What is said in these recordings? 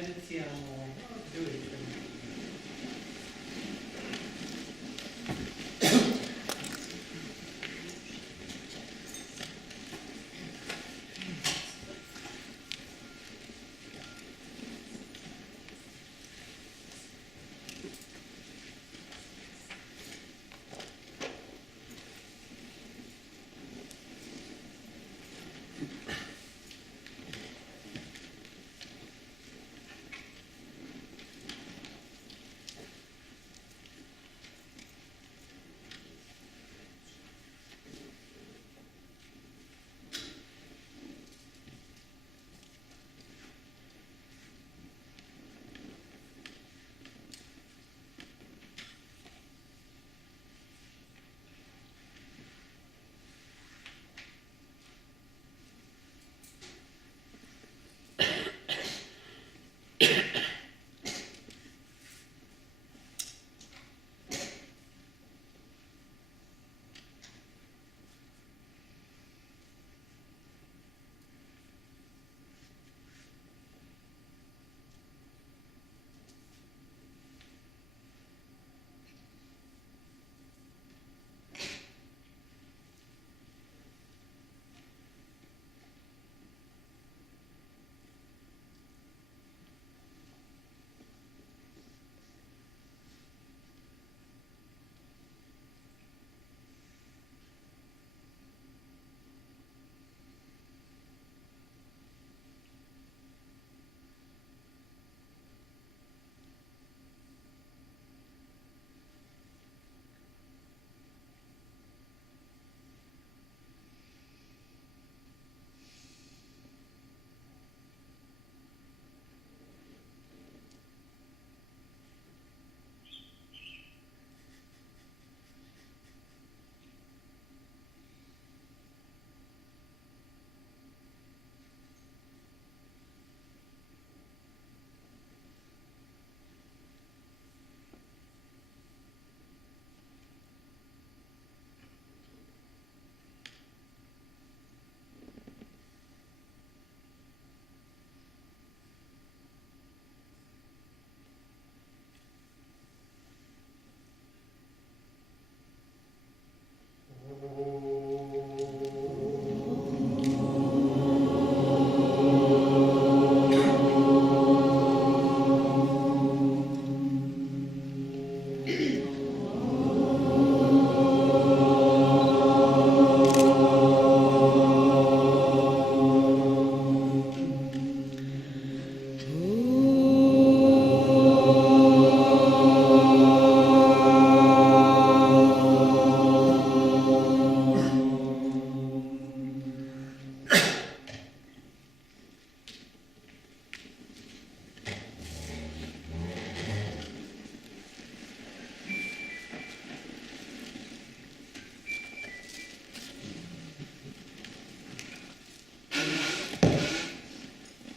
Iniziamo. Do it.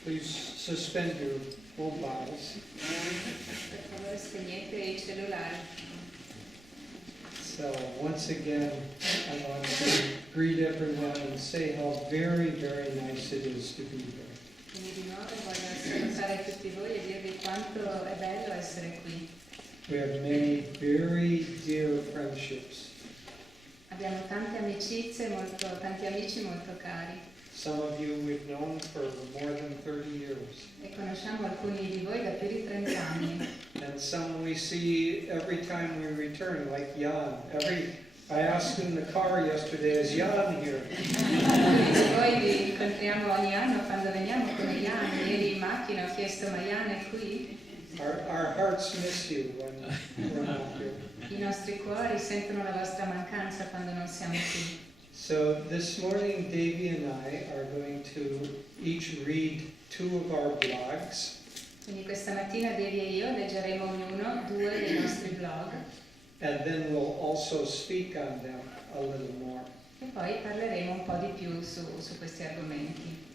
Please suspend your mobiles. Per favore spegnete i cellulari. So once again, I want to greet everyone and say how very, very nice it is to be here. Quindi di nuovo voglio salutare tutti voi e dirvi quanto è bello essere qui. We have many very dear friendships. Abbiamo tante amicizie, tanti amici molto cari. Some of you we've known for more than 30 years. E conosciamo alcuni di voi da più di 30 anni. And some we see every time we return, like Jan. I asked in the car yesterday, is Jan here? Alcuni di voi vi incontriamo ogni anno quando veniamo come Jan. Ieri in macchina ho chiesto, ma Jan è qui? Our hearts miss you when we're not here. I nostri cuori sentono la vostra mancanza quando non siamo qui. So this morning, Devi and I are going to each read 2 of our blogs. Quindi questa mattina Devi e io leggeremo ognuno 2 dei nostri blog And then we'll also speak on them a little more. e poi parleremo un po' di più su questi argomenti.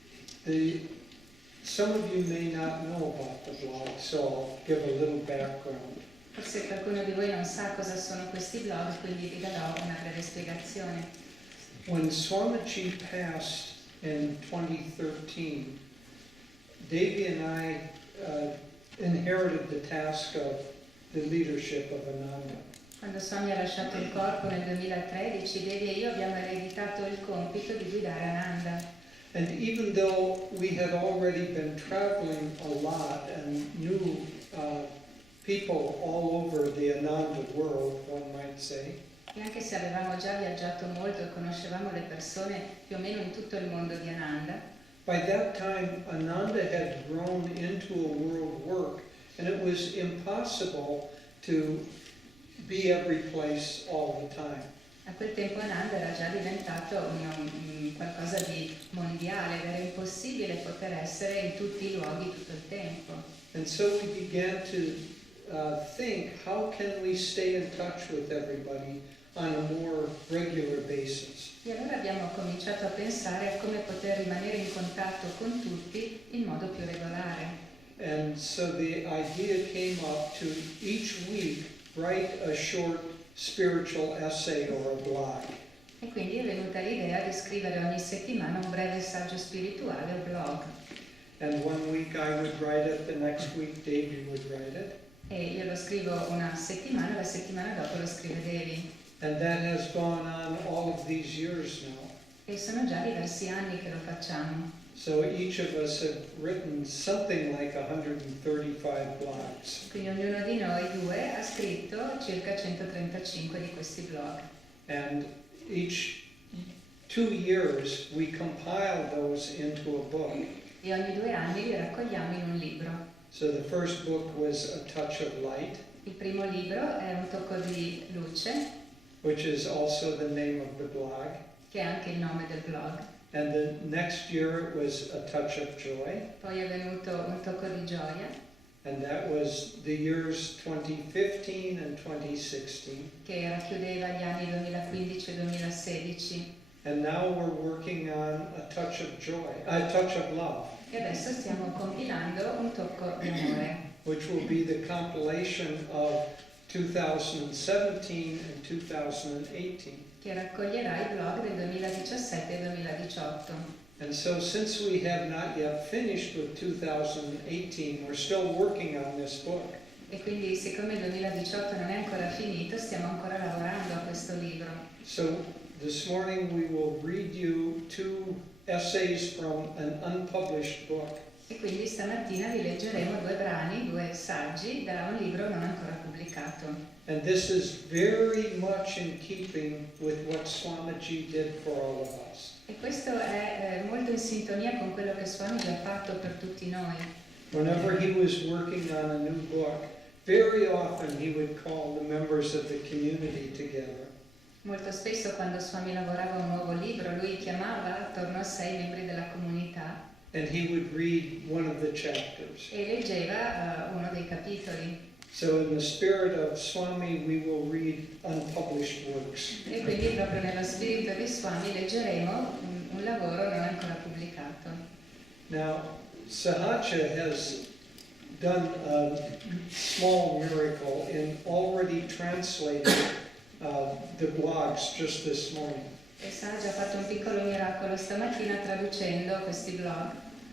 Some of you may not know about the blog, so I'll give a little background. Forse qualcuno di voi non sa cosa sono questi blog, quindi vi darò una breve spiegazione. When Swamiji passed in 2013, Devi and I inherited the task of the leadership of Ananda. Quando Swami ha lasciato il corpo nel 2013, Devi e io abbiamo ereditato il compito di guidare Ananda. And even though we had already been traveling a lot and knew people all over the Ananda world, one might say, E anche se avevamo già viaggiato molto e conoscevamo le persone più o meno in tutto il mondo di Ananda, by that time Ananda had grown into a world work, and it was impossible to be every place all the time. a quel tempo Ananda era già diventato qualcosa di mondiale ed era impossibile poter essere in tutti i luoghi tutto il tempo. And so we began to think, how can we stay in touch with everybody on a more regular basis? E allora abbiamo cominciato a pensare a come poter rimanere in contatto con tutti in modo più regolare. And so the idea came up to each week write a short spiritual essay or a blog. E quindi è venuta l'idea di scrivere ogni settimana un breve saggio spirituale o blog. And one week I would write it, the next week Devi would write it. E io lo scrivo una settimana, la settimana dopo lo scrive Devi. And that has gone on all of these years now. E sono già diversi anni che lo facciamo. So each of us have written something like 135 blogs. Quindi ognuno di noi due ha scritto circa 135 di questi blog. And each 2 years we compile those into a book. E ogni 2 anni li raccogliamo in un libro. So the first book was A Touch of Light, Il primo libro è Un tocco di luce, which is also the name of the blog. che è anche il nome del blog. And the next year it was A Touch of Joy, Poi è venuto Un tocco di gioia, and that was the years 2015 and 2016. che racchiudeva gli anni 2015 e 2016. And now we're working on A Touch of Joy, A Touch of Love, E adesso stiamo compilando Un tocco di amore, which will be the compilation of 2017 and 2018. che raccoglierà i blog del 2017 e 2018. And so since we have not yet finished with 2018, we're still working on this book. E quindi siccome il 2018 non è ancora finito, stiamo ancora lavorando a questo libro. So this morning we will read you 2 essays from an unpublished book. E quindi stamattina vi leggeremo 2 brani, 2 saggi da un libro non ancora pubblicato. And this is very much in keeping with what Swamiji did for all of us. E questo è molto in sintonia con quello che Swami ha fatto per tutti noi. Whenever he was working on a new book, very often he would call the members of the community together. Molto spesso quando Swami lavorava a un nuovo libro, lui chiamava attorno a sé i membri della comunità And he would read one of the chapters. e leggeva uno dei capitoli. So in the spirit of Swami, we will read unpublished works. E quindi proprio nello spirito di Swami leggeremo un lavoro non ancora pubblicato. Now, Sahaja has done a small miracle in already translating the blogs just this morning. E Sahaja ha fatto un piccolo miracolo stamattina traducendo questi blog.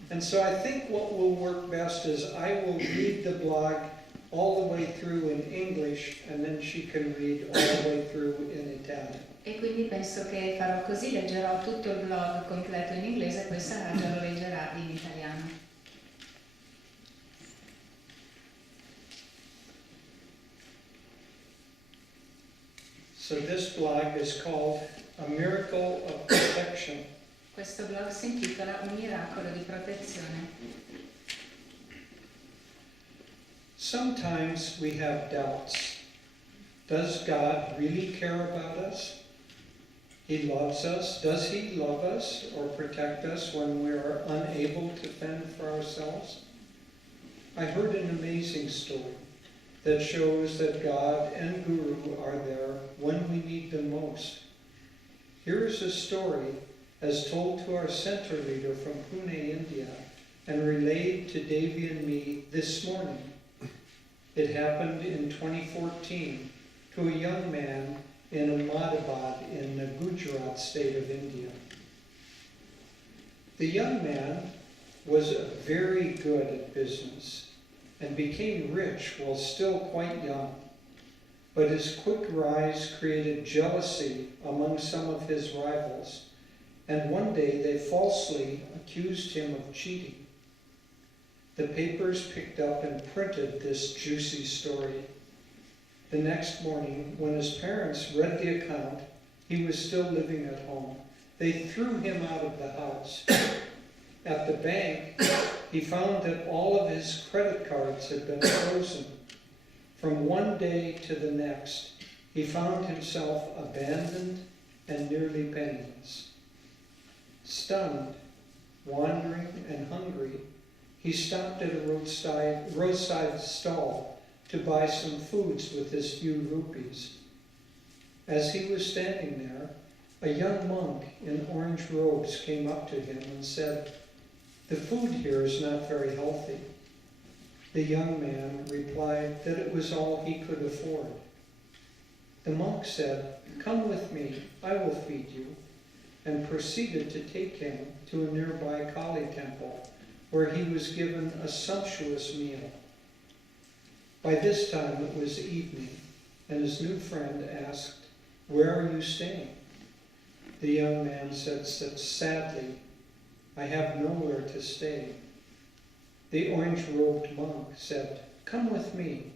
And so I think what will work best is I will read the blog all the way through in English, and then she can read all the way through in Italian. E quindi penso che farò così, leggerò tutto il blog completo in inglese e poi Sahaja lo leggerà in italiano. So this blog is called A Miracle of Protection. Questo blog si intitola Un miracolo di protezione. Sometimes we have doubts. Does God really care about us? He loves us. Does He love us or protect us when we are unable to fend for ourselves? I heard an amazing story that shows that God and Guru are there when we need them most. Here is a story as told to our center leader from Pune, India, and relayed to Devi and me this morning. It happened in 2014 to a young man in Ahmedabad in the Gujarat state of India. The young man was very good at business. and became rich while still quite young. But his quick rise created jealousy among some of his rivals, and one day they falsely accused him of cheating. The papers picked up and printed this juicy story. The next morning, when his parents read the account, he was still living at home. They threw him out of the house. At the bank, he found that all of his credit cards had been frozen. From one day to the next, he found himself abandoned and nearly penniless. Stunned, wandering, and hungry, he stopped at a roadside stall to buy some foods with his few rupees. As he was standing there, a young monk in orange robes came up to him and said, "The food here is not very healthy." The young man replied that it was all he could afford. The monk said, "Come with me, I will feed you," and proceeded to take him to a nearby Kali temple, where he was given a sumptuous meal. By this time it was evening, and his new friend asked, "Where are you staying?" The young man said sadly, "I have nowhere to stay." The orange-robed monk said, "Come with me.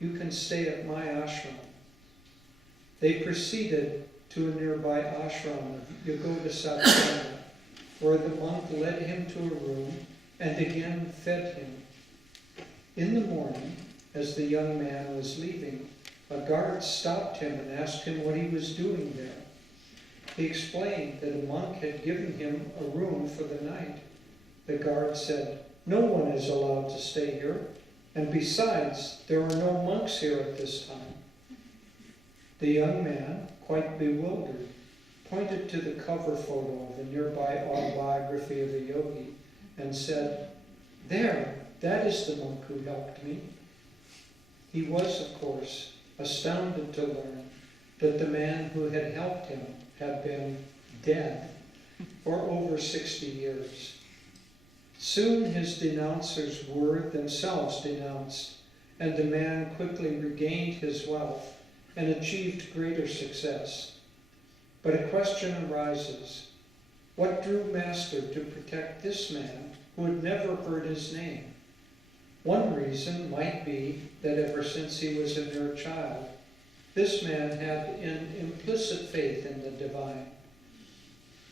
You can stay at my ashram." They proceeded to a nearby ashram of Yogoda Satchidananda, where the monk led him to a room and again fed him. In the morning, as the young man was leaving, a guard stopped him and asked him what he was doing there. He explained that a monk had given him a room for the night. The guard said, "No one is allowed to stay here, and besides, there are no monks here at this time." The young man, quite bewildered, pointed to the cover photo of a nearby autobiography of a yogi and said, "There, that is the monk who helped me." He was, of course, astounded to learn that the man who had helped him had been dead for over 60 years. Soon his denouncers were themselves denounced, and the man quickly regained his wealth and achieved greater success. But a question arises: what drew Master to protect this man who had never heard his name? One reason might be that ever since he was a mere child, this man had an implicit faith in the divine.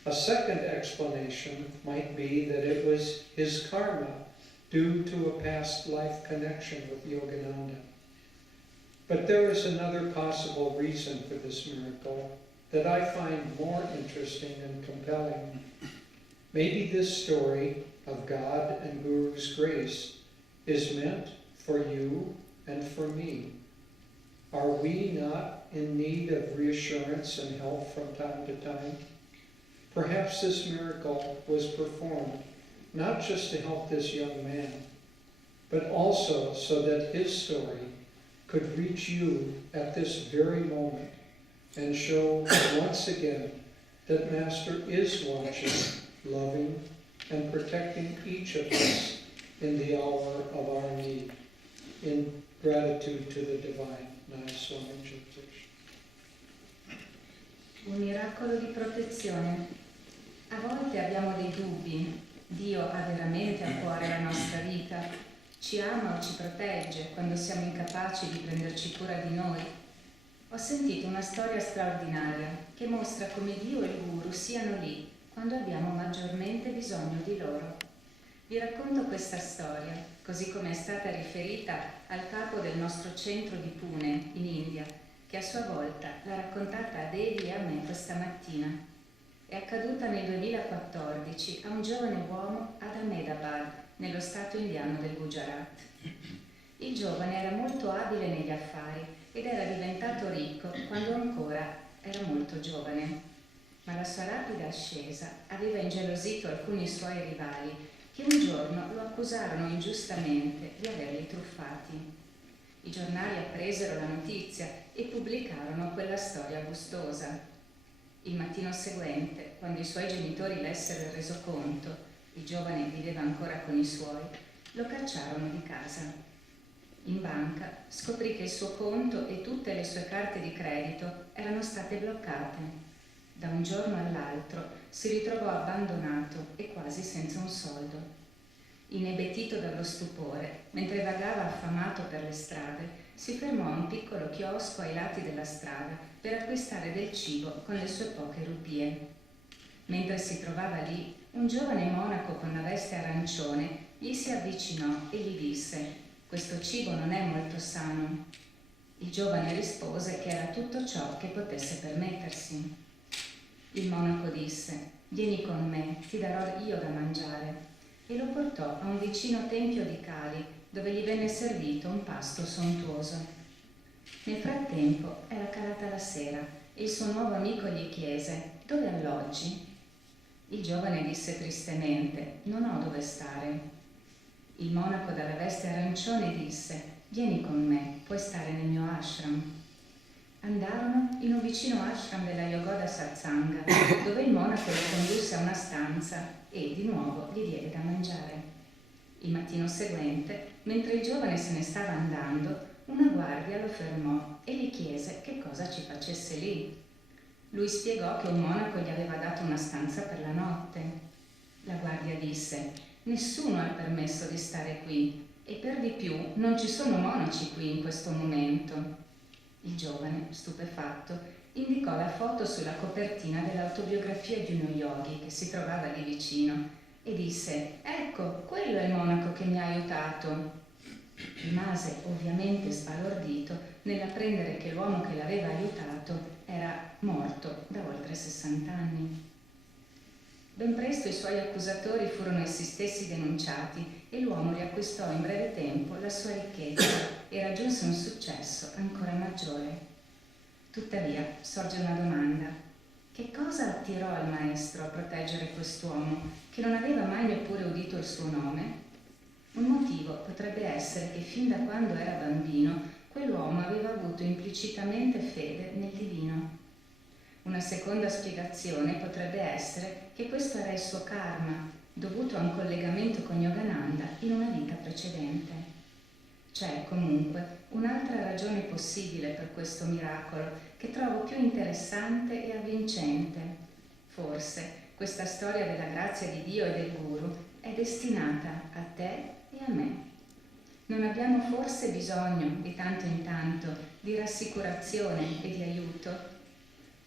A second explanation might be that it was his karma due to a past life connection with Yogananda. But there is another possible reason for this miracle that I find more interesting and compelling. Maybe this story of God and Guru's grace is meant for you and for me. Are we not in need of reassurance and help from time to time? Perhaps this miracle was performed not just to help this young man, but also so that his story could reach you at this very moment and show once again that Master is watching, loving, and protecting each of us in the hour of our need. In gratitude to the divine. Nayaswami Jyotish. Un miracolo di protezione. A volte abbiamo dei dubbi. Dio ha veramente a cuore la nostra vita? Ci ama o ci protegge quando siamo incapaci di prenderci cura di noi? Ho sentito una storia straordinaria che mostra come Dio e il Guru siano lì quando abbiamo maggiormente bisogno di loro. Vi racconto questa storia, così come è stata riferita al capo del nostro centro di Pune, in India, che a sua volta l'ha raccontata a Devi e a me questa mattina. È accaduta nel 2014 a un giovane uomo ad Ahmedabad, nello stato indiano del Gujarat. Il giovane era molto abile negli affari ed era diventato ricco quando ancora era molto giovane. Ma la sua rapida ascesa aveva ingelosito alcuni suoi rivali che un giorno lo accusarono ingiustamente di averli truffati. I giornali appresero la notizia e pubblicarono quella storia gustosa. Il mattino seguente, quando i suoi genitori lessero il resoconto, il giovane viveva ancora con i suoi, lo cacciarono di casa. In banca scoprì che il suo conto e tutte le sue carte di credito erano state bloccate. Da un giorno all'altro si ritrovò abbandonato e quasi senza un soldo. Inebetito dallo stupore, mentre vagava affamato per le strade, si fermò a un piccolo chiosco ai lati della strada per acquistare del cibo con le sue poche rupie. Mentre si trovava lì, un giovane monaco con la veste arancione gli si avvicinò e gli disse: «Questo cibo non è molto sano». Il giovane rispose che era tutto ciò che potesse permettersi. Il monaco disse: «Vieni con me, ti darò io da mangiare», e lo portò a un vicino tempio di Kali, dove gli venne servito un pasto sontuoso. Nel frattempo era calata la sera e il suo nuovo amico gli chiese: «Dove alloggi?» Il giovane disse tristemente: «Non ho dove stare». Il monaco dalla veste arancione disse: «Vieni con me, puoi stare nel mio ashram». Andarono in un vicino ashram della Yogoda Satsanga, dove il monaco lo condusse a una stanza e di nuovo gli diede da mangiare. Il mattino seguente, mentre il giovane se ne stava andando, una guardia lo fermò e gli chiese che cosa ci facesse lì. Lui spiegò che un monaco gli aveva dato una stanza per la notte. La guardia disse: «Nessuno ha il permesso di stare qui e per di più non ci sono monaci qui in questo momento». Il giovane, stupefatto, indicò la foto sulla copertina dell'autobiografia di uno yogi che si trovava lì vicino e disse: «Ecco, quello è il monaco che mi ha aiutato». Rimase ovviamente sbalordito nell'apprendere che l'uomo che l'aveva aiutato era morto da oltre 60 anni. Ben presto i suoi accusatori furono essi stessi denunciati e l'uomo riacquistò in breve tempo la sua ricchezza e raggiunse un successo ancora maggiore. Tuttavia sorge una domanda: che cosa attirò il maestro a proteggere quest'uomo che non aveva mai neppure udito il suo nome? Un motivo potrebbe essere che fin da quando era bambino quell'uomo aveva avuto implicitamente fede nel divino. Una seconda spiegazione potrebbe essere che questo era il suo karma, dovuto a un collegamento con Yogananda in una vita precedente. C'è comunque un'altra ragione possibile per questo miracolo che trovo più interessante e avvincente. Forse questa storia della grazia di Dio e del Guru è destinata a te e a me. Non abbiamo forse bisogno di tanto in tanto di rassicurazione e di aiuto?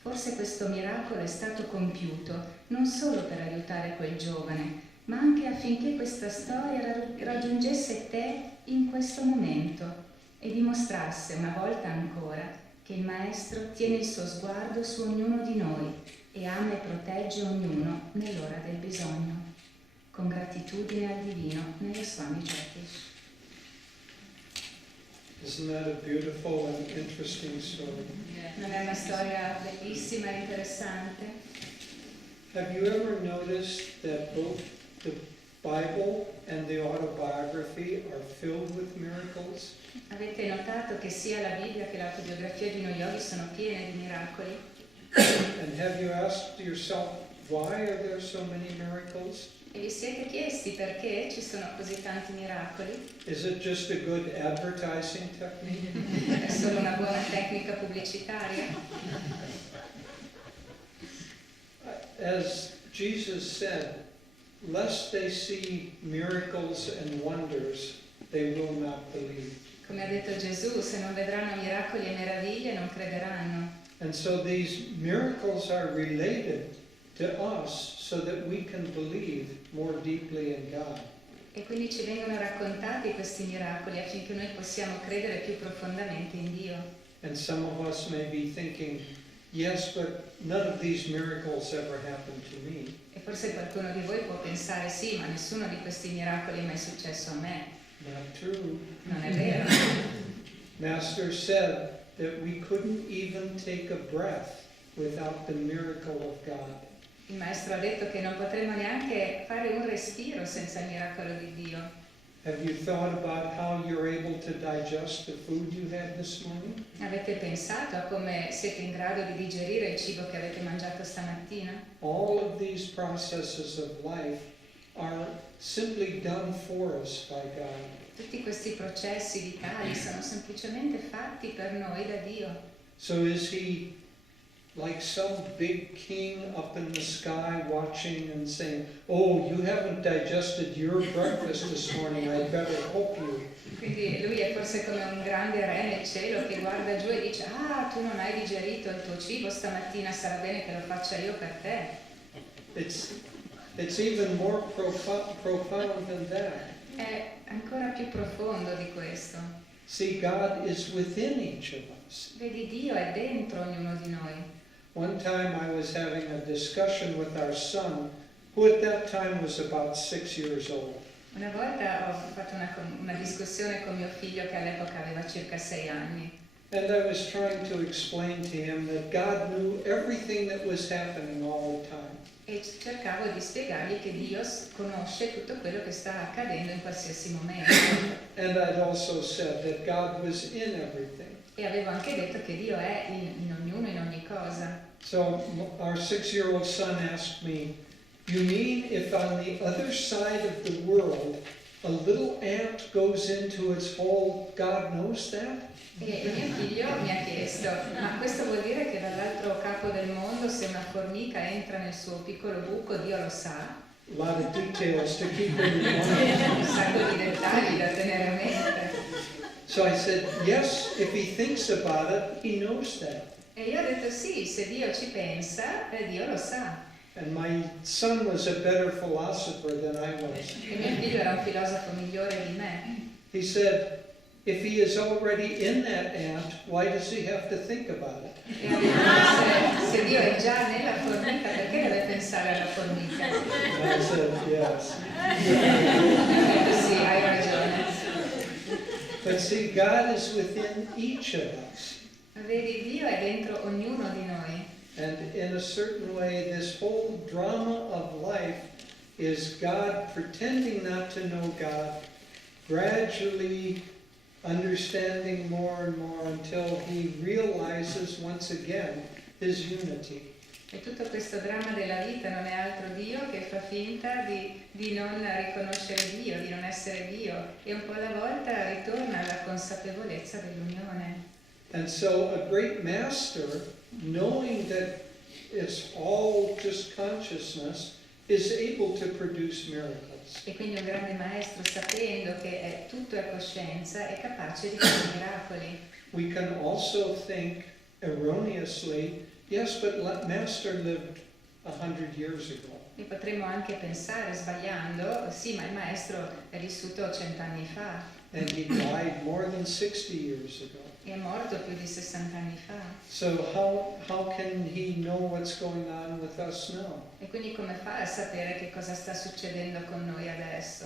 Forse questo miracolo è stato compiuto non solo per aiutare quel giovane, ma anche affinché questa storia raggiungesse te in questo momento e dimostrasse una volta ancora che il Maestro tiene il suo sguardo su ognuno di noi e ama e protegge ognuno nell'ora del bisogno. Con gratitudine al Divino, Nayaswami Jyotish. Isn't that a beautiful and interesting story? Non è una storia bellissima e interessante? Have you ever noticed that both the Bible and the autobiography are filled with miracles? Avete notato che sia la Bibbia che l'autobiografia di uno yogi sono piene di miracoli? And have you asked yourself, why are there so many miracles? E vi siete chiesti perché ci sono così tanti miracoli? Is it just a good advertising technique? È solo una buona tecnica pubblicitaria? As Jesus said, lest they see miracles and wonders, they will not believe. Come ha detto Gesù, se non vedranno miracoli e meraviglie non crederanno. And so these miracles are related to us so that we can believe more deeply in God. E quindi ci vengono raccontati questi miracoli affinché noi possiamo credere più profondamente in Dio. And some of us may be thinking, yes, but none of these miracles ever happened to me. E forse qualcuno di voi può pensare, sì, ma nessuno di questi miracoli è mai successo a me. Not true. Non è vero. Master said that we couldn't even take a breath without the miracle of God. Il Maestro ha detto che non potremo neanche fare un respiro senza il miracolo di Dio. Have you thought about how you're able to digest the food you had this morning? Avete pensato a come siete in grado di digerire il cibo che avete mangiato stamattina? All of these processes of life are simply done for us by God. Tutti questi processi vitali sono semplicemente fatti per noi da Dio. So is he like some big king up in the sky watching and saying, "Oh, you haven't digested your breakfast this morning, I better help you." Quindi lui è forse come un grande re nel cielo che guarda giù e dice: ah, tu non hai digerito il tuo cibo stamattina, sarà bene che lo faccia io per te. It's even more profound than that. È ancora più profondo di questo. See, God is within each of us. Vedi, Dio è dentro ognuno di noi. One time I was having a discussion with our son, who at that time was about 6 years old. Una volta ho fatto una discussione con mio figlio che all'epoca aveva circa 6 anni. And I was trying to explain to him that God knew everything that was happening all the time. E cercavo di spiegargli che Dio conosce tutto quello che sta accadendo in qualsiasi momento. And I'd also said that God was in everything. E avevo anche detto che Dio è in ognuno, in ogni cosa. So our 6-year-old son asked me, "You mean if on the other side of the world a little ant goes into its hole, God knows that?" E mio figlio mi ha chiesto: ma questo vuol dire che dall'altro capo del mondo, se una formica entra nel suo piccolo buco, Dio lo sa? A lot of details to keep in mind. Un sacco di dettagli da tenere a mente. So I said, yes, if he thinks about it, he knows that. E io ho detto sì, se Dio ci pensa, Dio lo sa. And my son was a better philosopher than I was. E mio figlio era un filosofo migliore di me. He said, if he is already in that ant, why does he have to think about it? E ha detto, se Dio è già nella formica, perché deve pensare alla formica? I said, yes. E ho detto sì, hai ragione. But see, God is within each of us. Ma vedi, Dio è dentro ognuno di noi. And in a certain way, this whole drama of life is God pretending not to know God, gradually understanding more and more until he realizes once again his unity. E tutto questo dramma della vita non è altro Dio che fa finta di non riconoscere Dio, di non essere Dio, e un po' alla volta ritorna alla consapevolezza dell'unione. And so a great master, knowing that it's all just consciousness, is able to produce miracles. E quindi un grande maestro, sapendo che tutto è coscienza, è capace di fare miracoli. We can also think erroneously, yes, but Master lived 100 years ago. E potremmo anche pensare, sbagliando, sì, ma il maestro è vissuto 100 anni fa. And he died more than 60 years ago. E è morto più di 60 anni fa. So how can he know what's going on with us now? E quindi come fa a sapere che cosa sta succedendo con noi adesso?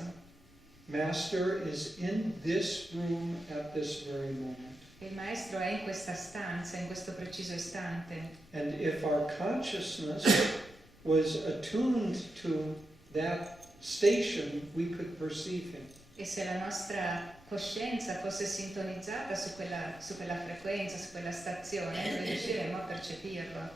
Master is in this room at this very moment. Il maestro è in questa stanza, in questo preciso istante. And if our consciousness was attuned to that station, we could perceive him. E se la nostra coscienza fosse sintonizzata su quella frequenza, su quella stazione, noi riusciremo a percepirlo.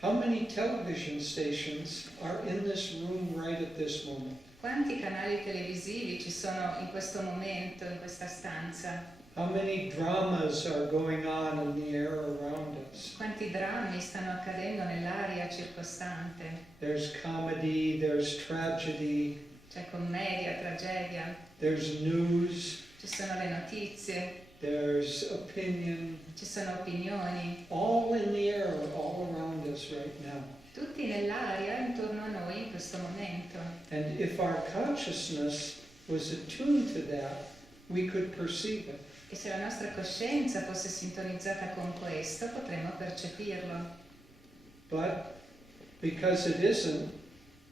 How many television stations are in this room right at this moment? Quanti canali televisivi ci sono in questo momento, in questa stanza? How many dramas are going on in the air around us? Quanti drammi stanno accadendo nell'aria circostante? There's comedy, there's tragedy, C'è commedia, tragedia, there's news, ci sono le notizie, there's opinion, ci sono opinioni, all in the air, all around us right now. tutti nell'aria intorno a noi in questo momento. And if our consciousness was attuned to that, we could perceive it. E se la nostra coscienza fosse sintonizzata con questo, potremmo percepirlo. But because it isn't,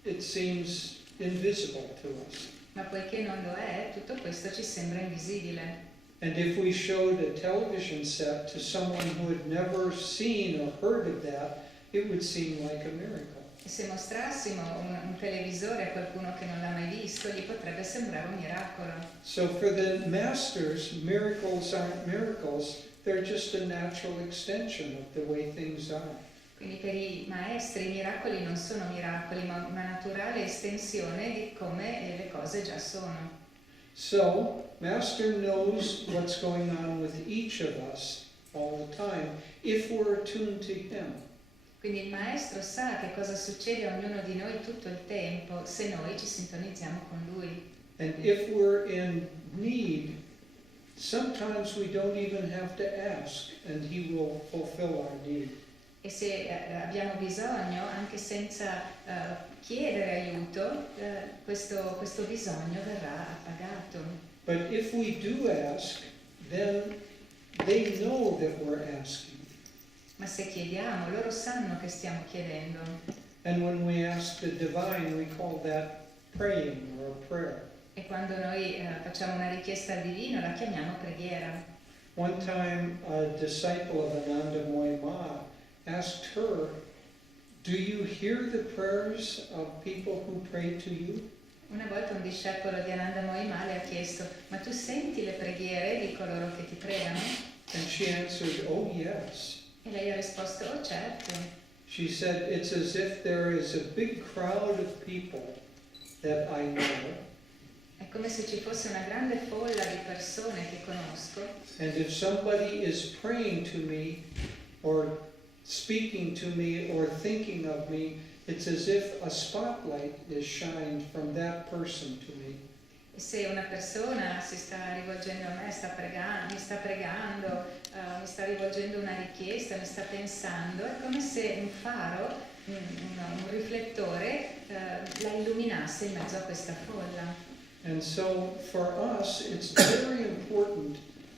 it seems invisible to us. Ma poiché non lo è, tutto questo ci sembra invisibile. And if we showed a television set to someone who had never seen or heard of that, it would seem like a miracle. E se mostrassimo un televisore a qualcuno che non l'ha mai visto, gli potrebbe sembrare un miracolo. So for the masters, miracles aren't miracles, they're just a natural extension of the way things are. Quindi per i maestri i miracoli non sono miracoli, ma una naturale estensione di come le cose già sono. So, Master knows what's going on with each of us all the time if we're attuned to Him. Quindi il maestro sa che cosa succede a ognuno di noi tutto il tempo se noi ci sintonizziamo con lui. And if we're in need, sometimes we don't even have to ask, and He will fulfill our need. E se abbiamo bisogno, anche senza chiedere aiuto, questo bisogno verrà appagato. But if we do ask, then they know that we're asking. Ma se chiediamo, loro sanno che stiamo chiedendo. And when we ask the divine, we call that praying or a prayer. E quando noi facciamo una richiesta al divino, la chiamiamo preghiera. One time, a disciple of Ananda Ma asked her, "Do you hear the prayers of people who pray to you?" Una volta un discepolo di Ananda Moima le ha chiesto: ma tu senti le preghiere di coloro che ti pregano? And she answered, "Oh yes." E lei ha risposto: oh certo. She said, "It's as if there is a big crowd of people that I know, È come se ci fosse una grande folla di persone che conosco, and if somebody is praying to me or speaking to me or thinking of me, it's as if a spotlight is shined from that person to me." e se una persona si sta rivolgendo a me, mi sta pregando, mi sta rivolgendo una richiesta, mi sta pensando, è come se un faro, un riflettore la illuminasse in mezzo a questa folla. And so for us, it's very important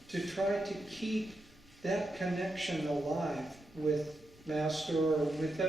to try to keep that connection alive with Master or with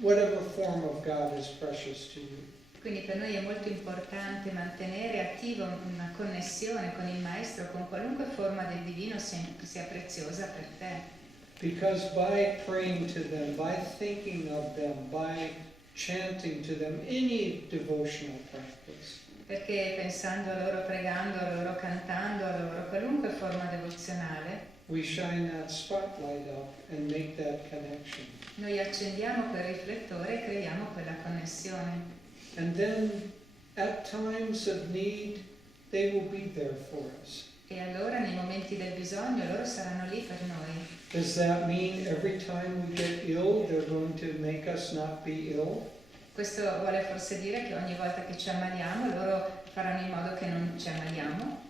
whatever form of God is precious to you. Quindi per noi è molto importante mantenere attiva una connessione con il Maestro, con qualunque forma del divino sia preziosa per te. Because by praying to them, by thinking of them, by chanting to them, any devotional practice, Perché pensando a loro, pregando a loro, cantando a loro, qualunque forma devozionale, we shine that spotlight up and make that connection. noi accendiamo quel riflettore e creiamo quella connessione. And then, at times of need, they will be there for us. E allora nei momenti del bisogno loro saranno lì per noi. Does that mean every time we get ill, they're going to make us not be ill? Questo vuole forse dire che ogni volta che ci ammaliamo loro faranno in modo che non ci ammaliamo?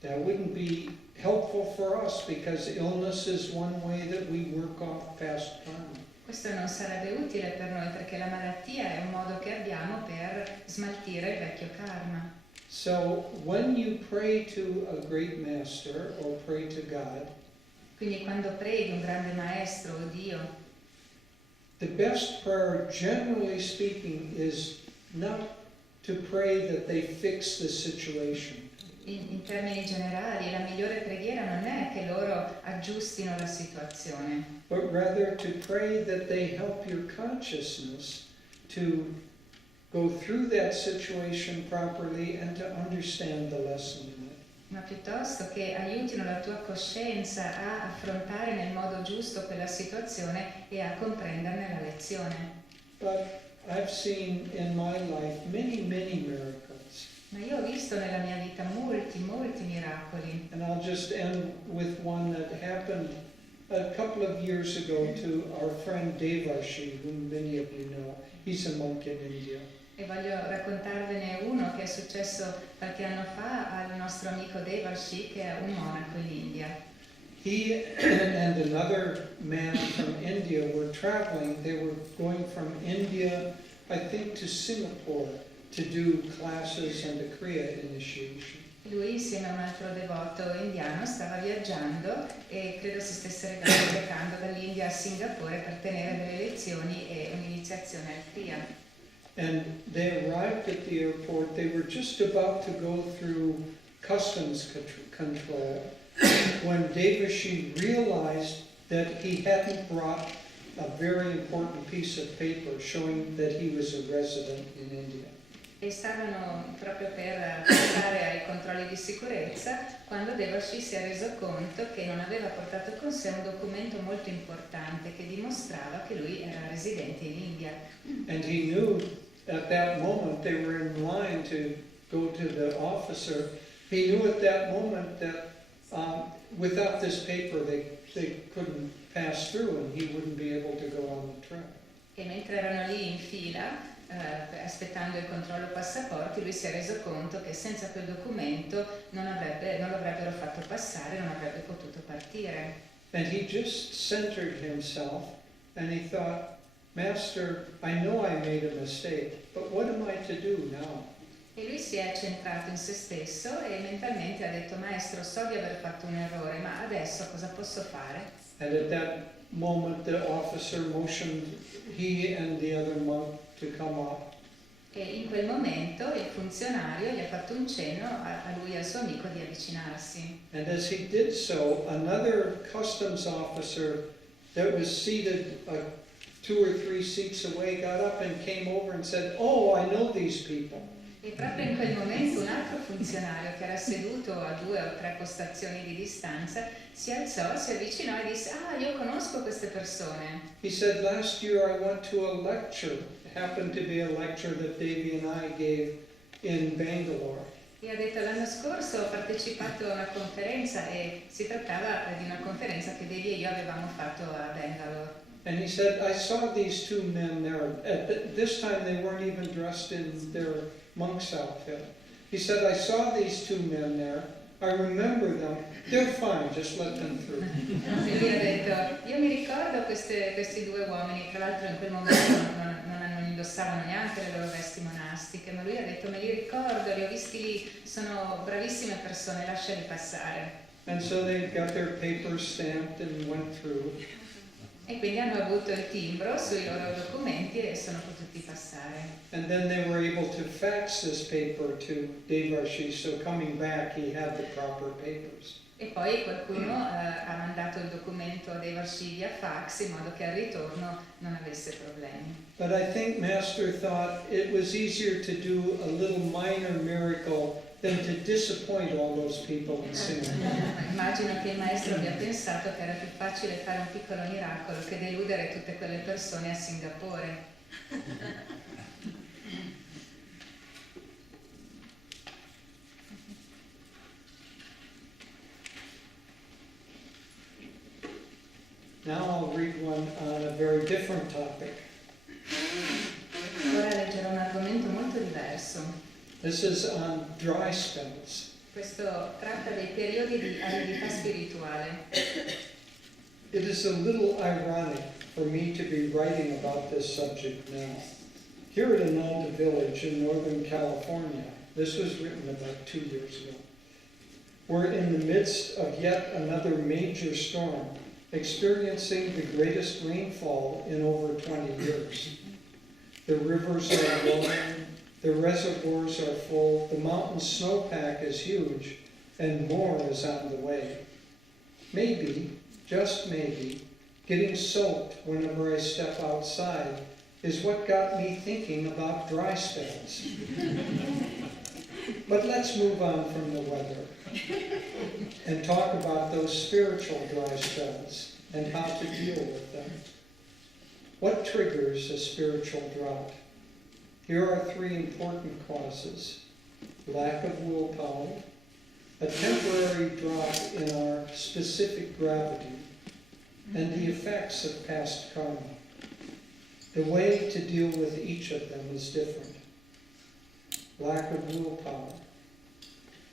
That wouldn't be helpful for us because illness is one way that we work off past karma. Questo non sarebbe utile per noi perché la malattia è un modo che abbiamo per smaltire il vecchio karma. So when you pray to a great master or pray to God, Quindi quando preghi un grande maestro o Dio, the best prayer, generally speaking, is not to pray that they fix the situation. in termini generali, la migliore preghiera non è che loro aggiustino la situazione, But rather to pray that they help your consciousness to go through that situation properly and to understand the lesson in it. ma piuttosto che aiutino la tua coscienza a affrontare nel modo giusto quella situazione e a comprenderne la lezione. But I've seen in my life many miracles. Ma io ho visto nella mia vita molti miracoli. And I'll just end with one that happened a couple of years ago to our friend Devi, whom many of you know. He's a monk in India. E voglio raccontarvene uno che è successo qualche anno fa al nostro amico Devi, che è un monaco in India. He and another man from India were traveling. They were going from India, I think, to Singapore to do classes and a Kriya initiation. Lui insieme a un altro devoto indiano stava viaggiando e credo si stesse recando dall'India a Singapore per tenere delle lezioni e un'iniziazione al Kriya. And they arrived at the airport. They were just about to go through customs control when Devashi realized that he hadn't brought a very important piece of paper showing that he was a resident in India. E stavano proprio per passare ai controlli controlli di sicurezza quando Devarshi si è reso conto che non aveva portato con sé un documento molto importante che dimostrava che lui era residente in India. And he knew at that moment they were in line to go to the officer. He knew at that moment that without this paper they couldn't pass through and he wouldn't be able to go on the trip. E mentre erano lì in fila, aspettando il controllo passaporti, lui si è reso conto che senza quel documento non lo avrebbero fatto passare, non avrebbe potuto partire. And he just centered himself and he thought, Master, I know I made a mistake, but what am I to do now? E lui si è centrato in se stesso e mentalmente ha detto: Maestro, so di aver fatto un errore, ma adesso cosa posso fare? And at that moment the officer motioned he and the other monk to come up. E in quel momento il funzionario gli ha fatto un cenno a lui e al suo amico di avvicinarsi. And as he did so, another customs officer that was seated 2 or 3 seats away got up and came over and said, "Oh, I know these people." E proprio in quel momento un altro funzionario che era seduto a 2 o 3 postazioni di distanza si alzò, si avvicinò e disse: "Ah, io conosco queste persone." He said, "Last year I went to a lecture. It happened to be a lecture that Devi and I gave in Bangalore. E ha detto: "L'anno scorso ho partecipato a una conferenza e si trattava di una conferenza che Devi e io avevamo fatto a Bangalore." And he said, I saw these 2 men there. At this time they weren't even dressed in their monk's outfit. He said, I saw these 2 men there. I remember them. They're fine, just let them through." E lui ha detto: "Io mi ricordo questi 2 uomini, tra l'altro in quel momento non indossavano neanche le loro vesti monastiche, ma lui ha detto: me li ricordo, li ho visti lì, sono bravissime persone, lasciali passare." And so they got their papers stamped and went through. E quindi hanno avuto il timbro sui loro documenti e sono potuti passare. And then they were able to fax this paper to Devarshi, so coming back he had the proper papers. E poi qualcuno ha mandato il documento a Devarshi via fax in modo che al ritorno non avesse problemi. But I think Master thought it was easier to do a little minor miracle than to disappoint all those people in Singapore. Immagino che il maestro abbia pensato che era più facile fare un piccolo miracolo che deludere tutte quelle persone a Singapore. Now I'll read one on a very different topic. Ora leggerò un argomento molto diverso. This is on dry spells. Questo tratta dei periodi di aridità spirituale. It is a little ironic for me to be writing about this subject now. Here at Ananda Village in Northern California, this was written about 2 years ago, we're in the midst of yet another major storm, experiencing the greatest rainfall in over 20 years. The rivers are flowing, the reservoirs are full, the mountain snowpack is huge, and more is on the way. Maybe, just maybe, getting soaked whenever I step outside is what got me thinking about dry spells. But let's move on from the weather and talk about those spiritual dry spells and how to deal with them. What triggers a spiritual drought? Here are 3 important causes: lack of willpower, a temporary drop in our specific gravity, and the effects of past karma. The way to deal with each of them is different. Lack of willpower.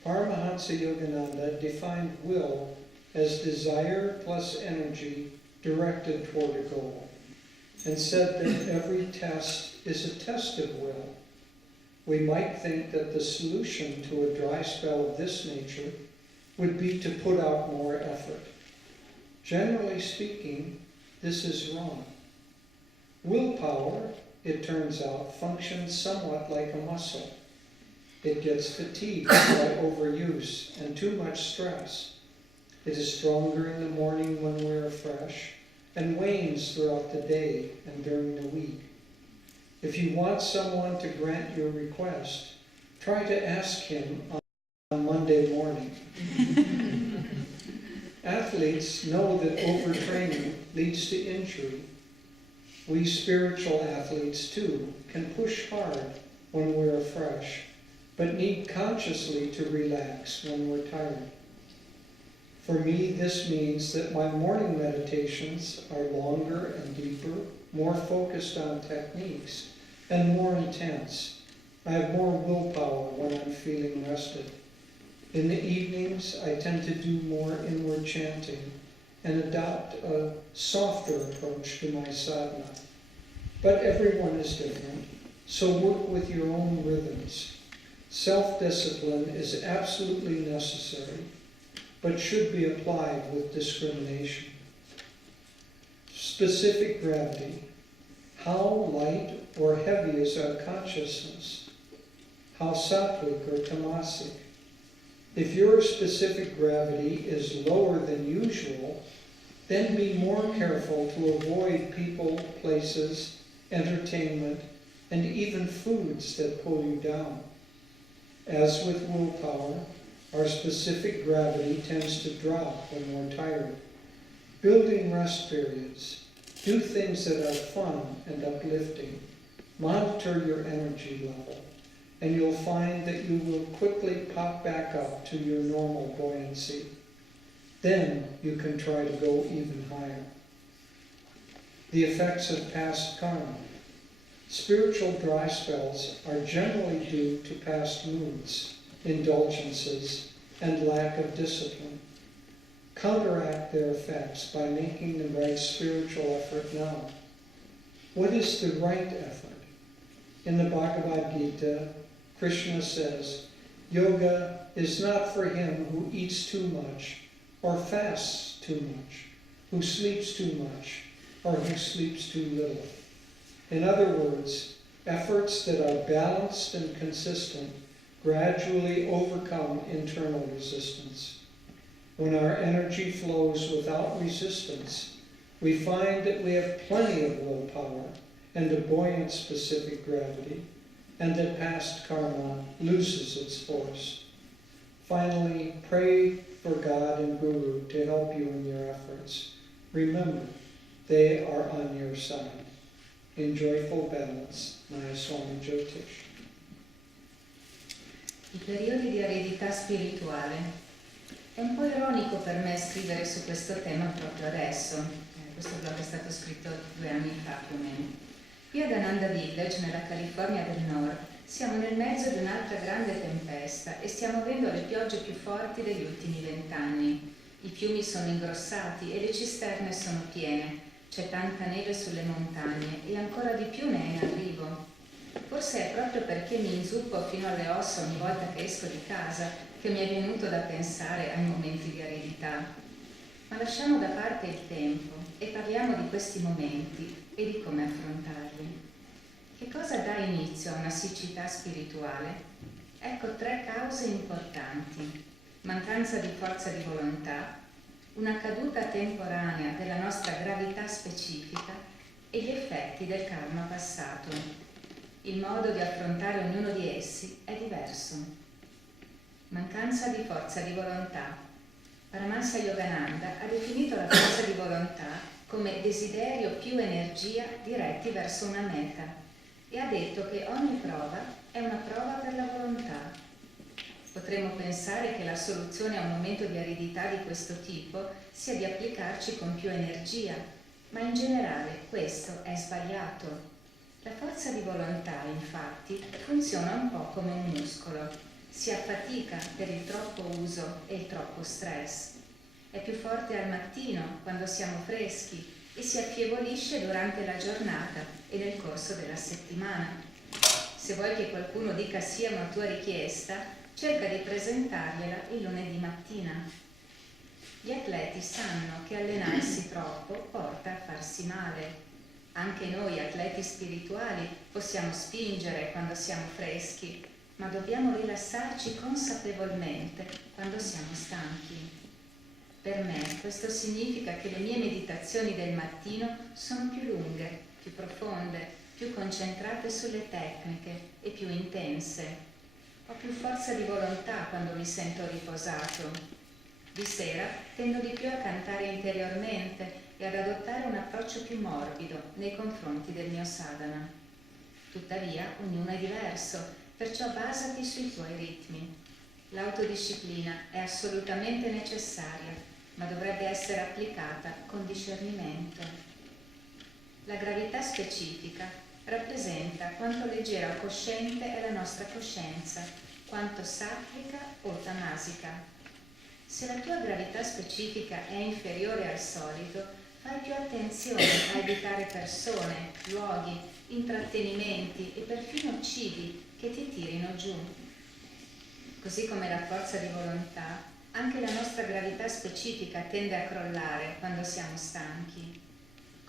Paramahansa Yogananda defined will as desire plus energy directed toward a goal, and said that every test is a test of will. We might think that the solution to a dry spell of this nature would be to put out more effort. Generally speaking, this is wrong. Willpower, it turns out, functions somewhat like a muscle. It gets fatigued by overuse and too much stress. It is stronger in the morning when we are fresh, and wanes throughout the day and during the week. If you want someone to grant your request, try to ask him on Monday Monday morning. Athletes know that overtraining leads to injury. We spiritual athletes, too, can push hard when we're fresh, but need consciously to relax when we're tired. For me, this means that my morning meditations are longer and deeper, more focused on techniques, and more intense. I have more willpower when I'm feeling rested. In the evenings, I tend to do more inward chanting and adopt a softer approach to my sadhana. But everyone is different, so work with your own rhythms. Self-discipline is absolutely necessary, but should be applied with discrimination. Specific gravity. How light or heavy is our consciousness? How sattvic or tamasic? If your specific gravity is lower than usual, then be more careful to avoid people, places, entertainment, and even foods that pull you down. As with willpower, our specific gravity tends to drop when we're tired. Building rest periods. Do things that are fun and uplifting. Monitor your energy level, and you'll find that you will quickly pop back up to your normal buoyancy. Then you can try to go even higher. The effects of past karma. Spiritual dry spells are generally due to past moods, indulgences, and lack of discipline. Counteract their effects by making the right spiritual effort now. What is the right effort? In the Bhagavad Gita, Krishna says, yoga is not for him who eats too much, or fasts too much, who sleeps too much, or who sleeps too little. In other words, efforts that are balanced and consistent gradually overcome internal resistance. When our energy flows without resistance, we find that we have plenty of willpower and a buoyant specific gravity, and that past karma loses its force. Finally, pray for God and Guru to help you in your efforts. Remember, they are on your side. In joyful balance, Nayaswami Jyotish. I periodi di aridità spirituale. È un po' ironico per me scrivere su questo tema proprio adesso. Questo blog è stato scritto 2 anni fa più o meno. Qui ad Ananda Village, nella California del Nord, siamo nel mezzo di un'altra grande tempesta e stiamo avendo le piogge più forti degli ultimi 20 anni. I fiumi sono ingrossati e le cisterne sono piene. C'è tanta neve sulle montagne e ancora di più ne è in arrivo. Forse è proprio perché mi inzuppo fino alle ossa ogni volta che esco di casa che mi è venuto da pensare ai momenti di aridità. Ma lasciamo da parte il tempo e parliamo di questi momenti e di come affrontarli. Che cosa dà inizio a una siccità spirituale? Ecco 3 cause importanti: mancanza di forza di volontà, una caduta temporanea della nostra gravità specifica e gli effetti del karma passato. Il modo di affrontare ognuno di essi è diverso. Mancanza di forza di volontà. Paramahansa Yogananda ha definito la forza di volontà come desiderio più energia diretti verso una meta e ha detto che ogni prova è una prova per la volontà. Potremmo pensare che la soluzione a un momento di aridità di questo tipo sia di applicarci con più energia, ma in generale questo è sbagliato. La forza di volontà, infatti, funziona un po' come un muscolo. Si affatica per il troppo uso e il troppo stress. È più forte al mattino, quando siamo freschi, e si affievolisce durante la giornata e nel corso della settimana. Se vuoi che qualcuno dica sì a una tua richiesta, cerca di presentargliela il lunedì mattina. Gli atleti sanno che allenarsi troppo porta a farsi male. Anche noi, atleti spirituali, possiamo spingere quando siamo freschi, ma dobbiamo rilassarci consapevolmente quando siamo stanchi. Per me questo significa che le mie meditazioni del mattino sono più lunghe, più profonde, più concentrate sulle tecniche e più intense. Ho più forza di volontà quando mi sento riposato. Di sera tendo di più a cantare interiormente e ad adottare un approccio più morbido nei confronti del mio sadhana. Tuttavia, ognuno è diverso, perciò basati sui tuoi ritmi. L'autodisciplina è assolutamente necessaria, ma dovrebbe essere applicata con discernimento. La gravità specifica rappresenta quanto leggera o cosciente è la nostra coscienza, quanto sattvica o tamasica. Se la tua gravità specifica è inferiore al solito, fai più attenzione a evitare persone, luoghi, intrattenimenti e perfino cibi che ti tirino giù. Così come la forza di volontà, anche la nostra gravità specifica tende a crollare quando siamo stanchi.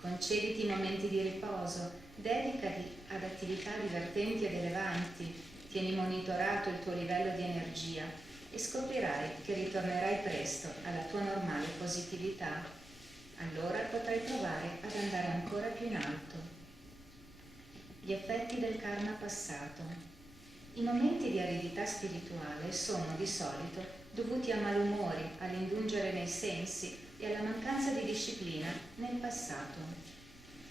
Concediti momenti di riposo, dedicati ad attività divertenti ed elevanti, tieni monitorato il tuo livello di energia e scoprirai che ritornerai presto alla tua normale positività. Allora potrai provare ad andare ancora più in alto. Gli effetti del karma passato. I momenti di aridità spirituale sono di solito dovuti a malumori, all'indulgere nei sensi e alla mancanza di disciplina nel passato.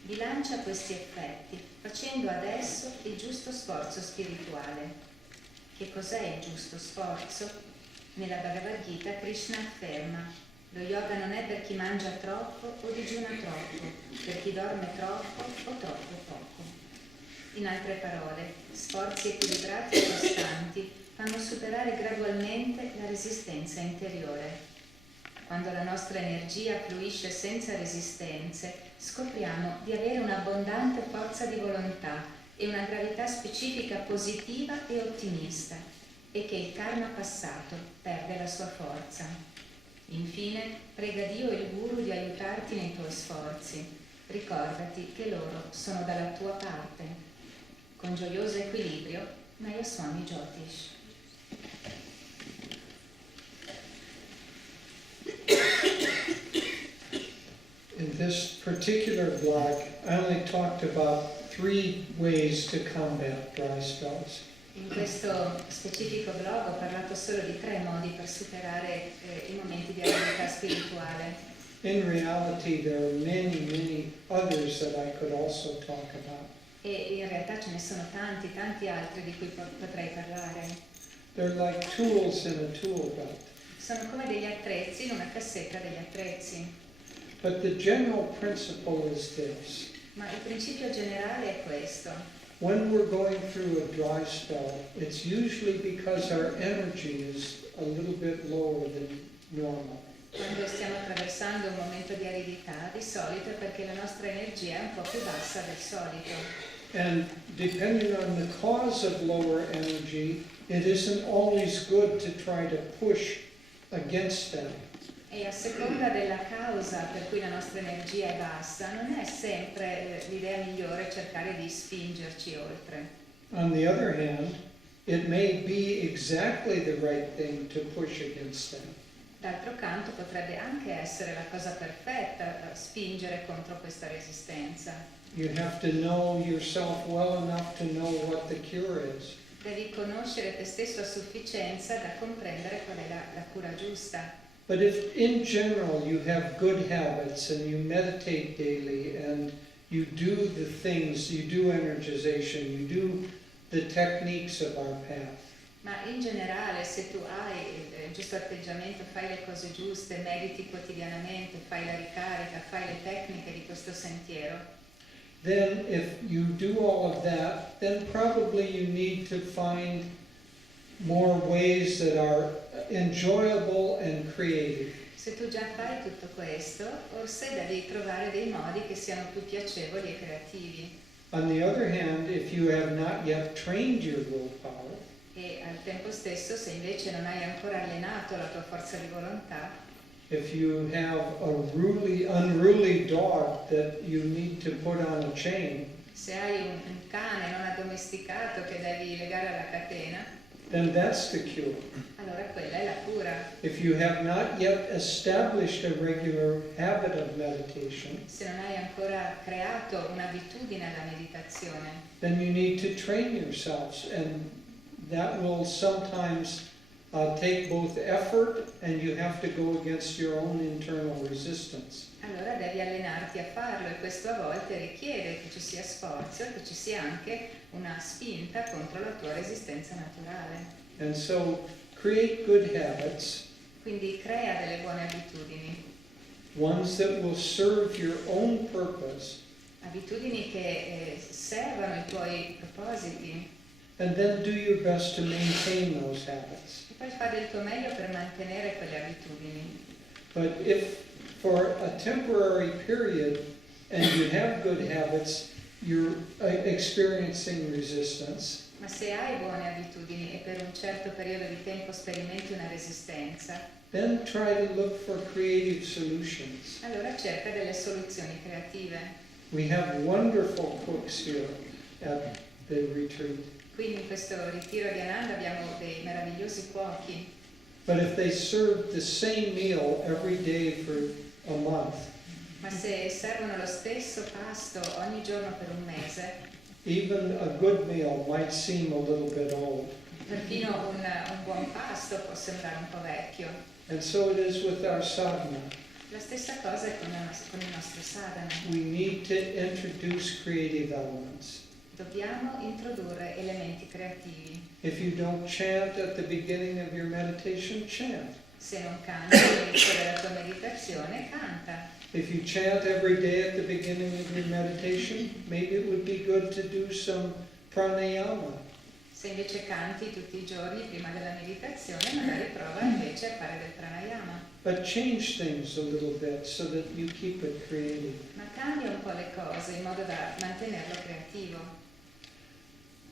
Bilancia questi effetti facendo adesso il giusto sforzo spirituale. Che cos'è il giusto sforzo? Nella Bhagavad Gita Krishna afferma: lo yoga non è per chi mangia troppo o digiuna troppo, per chi dorme troppo o troppo poco. In altre parole, sforzi equilibrati e costanti fanno superare gradualmente la resistenza interiore. Quando la nostra energia fluisce senza resistenze, scopriamo di avere un'abbondante forza di volontà e una gravità specifica positiva e ottimista, e che il karma passato perde la sua forza. Infine, prega Dio e il Guru di aiutarti nei tuoi sforzi. Ricordati che loro sono dalla tua parte. Con gioioso equilibrio, Nayaswami Jyotish. In this particular blog, I only talked about 3 ways to combat dry spells. In questo specifico blog ho parlato solo di 3 modi per superare i momenti di aridità spirituale. In reality, there are many, many others that I could also talk about. E in realtà ce ne sono tanti altri di cui potrei parlare. They're like tools in a tool belt. Sono come degli attrezzi in una cassetta degli attrezzi. But the general principle is this. Ma il principio generale è questo. When we're going through a dry spell, it's usually because our energy is a little bit lower than normal. Quando stiamo attraversando un momento di aridità, di solito è perché la nostra energia è un po' più bassa del solito. And depending on the cause of lower energy, it isn't always good to try to push against that. E a seconda della causa per cui la nostra energia è bassa, non è sempre l'idea migliore cercare di spingerci oltre. On the other hand, it may be exactly the right thing to push against that. D'altro canto potrebbe anche essere la cosa perfetta spingere contro questa resistenza. You have to know yourself well enough to know what the cure is. Devi conoscere te stesso a sufficienza da comprendere qual è la cura giusta. But if in general you have good habits and you meditate daily and you do the things, you do energization, you do the techniques of our path, Ma in generale, se tu hai il giusto atteggiamento, fai le cose giuste, mediti quotidianamente, fai la ricarica, fai le tecniche di questo sentiero, then if you do all of that, then probably you need to find more ways that are enjoyable and creative. se tu già fai tutto questo, forse devi trovare dei modi che siano più piacevoli e creativi. On the other hand, if you have not yet trained your willpower, E al tempo stesso, se invece non hai ancora allenato la tua forza di volontà, if you have a unruly dog that you need to put on a chain, se hai un cane non addomesticato che devi legare alla catena, then that's the cure. allora quella è la cura. If you have not yet established a regular habit of meditation, Se non hai ancora creato un'abitudine alla meditazione, then you need to train yourselves. And that will sometimes take both effort and you have to go against your own internal resistance. Allora devi allenarti a farlo e questo a volte richiede che ci sia sforzo e che ci sia anche una spinta contro la tua resistenza naturale. And so create good habits, Quindi crea delle buone abitudini, ones that will serve your own purpose, abitudini che servano i tuoi propositi and then do your best to maintain those habits. e poi fai del tuo meglio per mantenere quelle abitudini. But if for a temporary period and you have good habits, you're experiencing resistance, Ma se hai buone abitudini e per un certo periodo di tempo sperimenti una resistenza, then try to look for creative solutions. allora cerca delle soluzioni creative. We have wonderful cooks here at the retreat. Quindi in questo ritiro di Ananda abbiamo dei meravigliosi cuochi, But if they serve the same meal every day for a month, ma se servono lo stesso pasto ogni giorno per un mese, even a good meal might seem a little bit old. perfino un buon pasto può sembrare un po' vecchio. And so it is with our sadhana. La stessa cosa è con il nostro sadhana. We need to introduce creative elements. Dobbiamo introdurre elementi creativi. If you don't chant at the beginning of your meditation, chant. Se non canti all'inizio della tua meditazione, canta. If you chant every day at the beginning of your meditation, maybe it would be good to do some pranayama. Se invece canti tutti i giorni prima della meditazione, magari prova invece a fare del pranayama. But change things a little bit so that you keep it creative. Ma cambia un po' le cose in modo da mantenerlo creativo.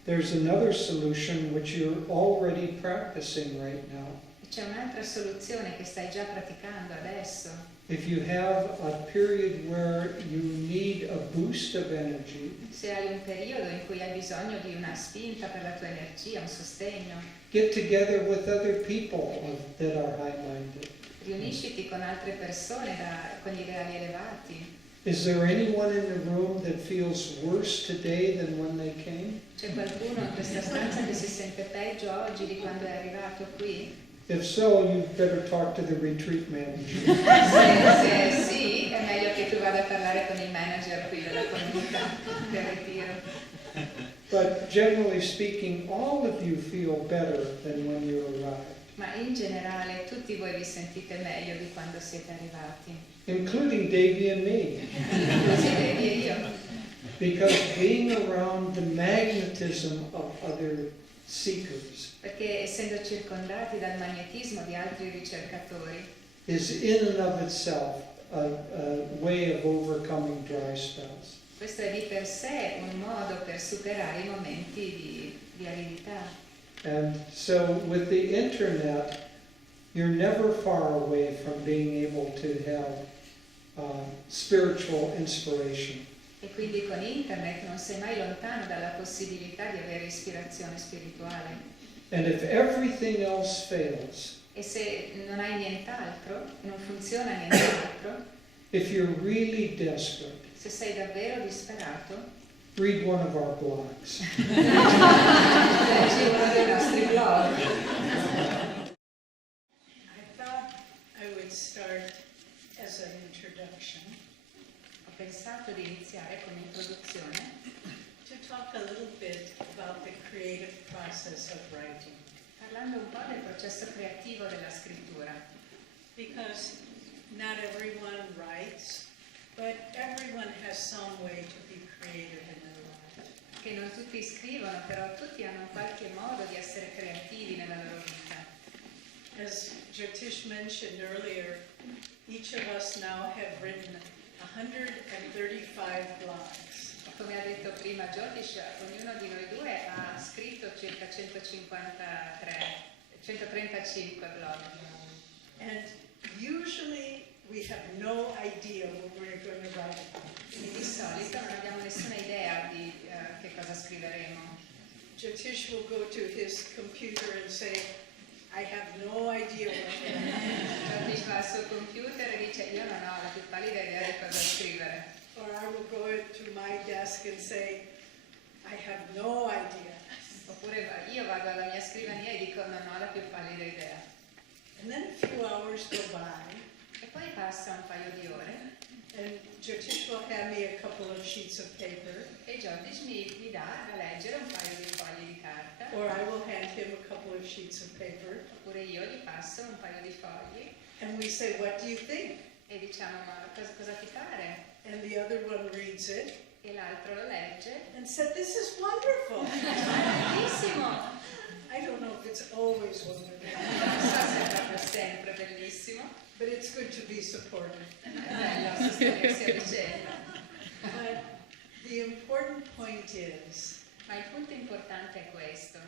There's another solution which you're already practicing right now. E c'è un'altra soluzione che stai già praticando adesso. If you have a period where you need a boost of energy, Se hai un periodo in cui hai bisogno di una spinta per la tua energia, un sostegno, get together with other people that are high-minded. riunisciti con altre persone con ideali elevati. Is there anyone in the room that feels worse today than when they came? C'è qualcuno in questa stanza che si sente peggio oggi di quando è arrivato qui? If so, you'd better talk to the retreat manager. Se sì, è meglio che tu vada a parlare con il manager qui della comunità del ritiro. But generally speaking, all of you feel better than when you arrived, Ma in generale tutti voi vi sentite meglio di quando siete arrivati, including Devi and me. inclusi Devi e io, Because being around the magnetism of other seekers perché essendo circondati dal magnetismo di altri ricercatori is in and of itself a way of overcoming dry spells. questo è di per sé un modo per superare i momenti di aridità. And so with the internet, you're never far away from being able to have spiritual inspiration. E quindi con internet non sei mai lontano dalla possibilità di avere ispirazione spirituale. And if everything else fails, E se non hai nient'altro, non funziona nient'altro, if you're really desperate, se sei davvero disperato, read one of our blogs. leggi uno dei nostri blog. I thought I would start as an introduction Ho pensato di iniziare con un'introduzione to talk a little bit about the creative process of writing. parlando un po' del processo creativo della scrittura, Because not everyone writes, but everyone has some way to be creative in their life. che non tutti scrivono, però tutti hanno qualche modo di essere creativi nella loro vita. As Jyotish mentioned earlier, each of us now have written 135 blogs. Come ha detto prima Jyotish, ognuno di noi due ha scritto circa 135 blog. And usually we have no idea what we're going to write about. E di solito non abbiamo nessuna idea di che cosa scriveremo. Jyotish will go to his computer and say, I have no idea what to write. Jyotish va al suo computer e dice io non ho la più pallida idea di cosa scrivere. Or I will go to my desk and say, I have no idea. Oppure io vado alla mia scrivania e dico non ho la più pallida idea. And then a few hours go by, E poi passa un paio di ore and Jyotish will hand me a couple of sheets of paper, e Jyotish mi dà da leggere un paio di fogli di carta, or I will hand him a couple of sheets of paper, oppure io gli passo un paio di fogli and we say, what do you think? e diciamo ma cosa ti pare? And the other one reads it E l'altro lo legge. and said, this is wonderful. Bellissimo! I don't know if it's always wonderful, Non so se è proprio sempre bellissimo, but it's good to be supported. è bello sostenersi a vicenda. But the important point is, Ma il punto importante è questo.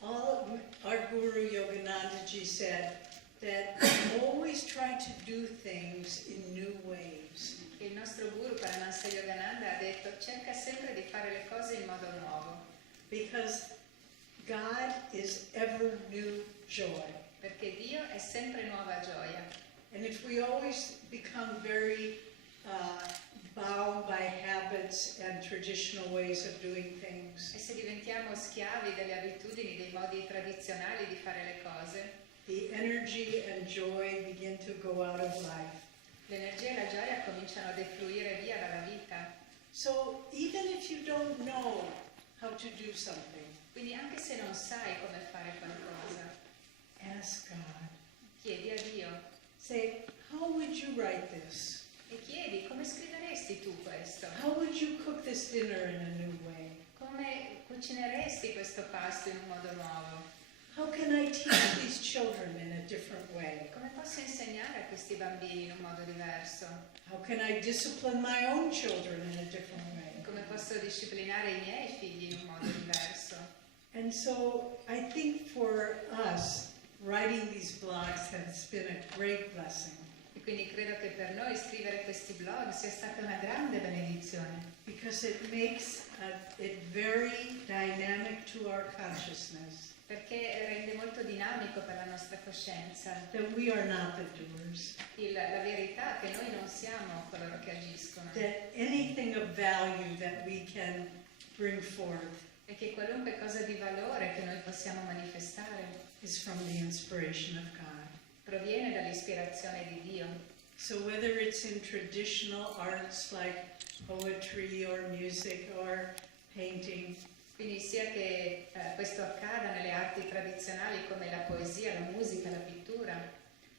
our Guru Yoganandaji said that always try to do things in new ways. Il nostro guru Paramhansa Yogananda ha detto cerca sempre di fare le cose in modo nuovo, Because God is ever new joy. perché Dio è sempre nuova gioia. And if we always become very bound by habits and traditional ways of doing things, E se diventiamo schiavi delle abitudini, dei modi tradizionali di fare le cose, the energy and joy begin to go out of life. l'energia e la gioia cominciano a defluire via dalla vita. So even if you don't know how to do something, Quindi anche se non sai come fare qualcosa, ask God. chiedi a Dio Say, how would you write this? e chiedi come scriveresti tu questo? How would you cook this dinner in a new way? Come cucineresti questo pasto in un modo nuovo? How can I teach these children in a different way? Come posso insegnare a questi bambini in un modo diverso? How can I discipline my own children in a different way? Come posso disciplinare i miei figli in un modo diverso? And so I think for us, writing these blogs has been a great blessing E quindi credo che per noi scrivere questi blog sia stata una grande benedizione, because it makes it very dynamic to our consciousness perché rende molto dinamico per la nostra coscienza that we are not the doers, la verità che noi non siamo coloro che agiscono that anything of value that we can bring forth e che qualunque cosa di valore che noi possiamo manifestare is from the inspiration of God. proviene dall'ispirazione di Dio. So whether it's in traditional arts like poetry or music or painting, Quindi sia che questo accada nelle arti tradizionali come la poesia, la musica, la pittura,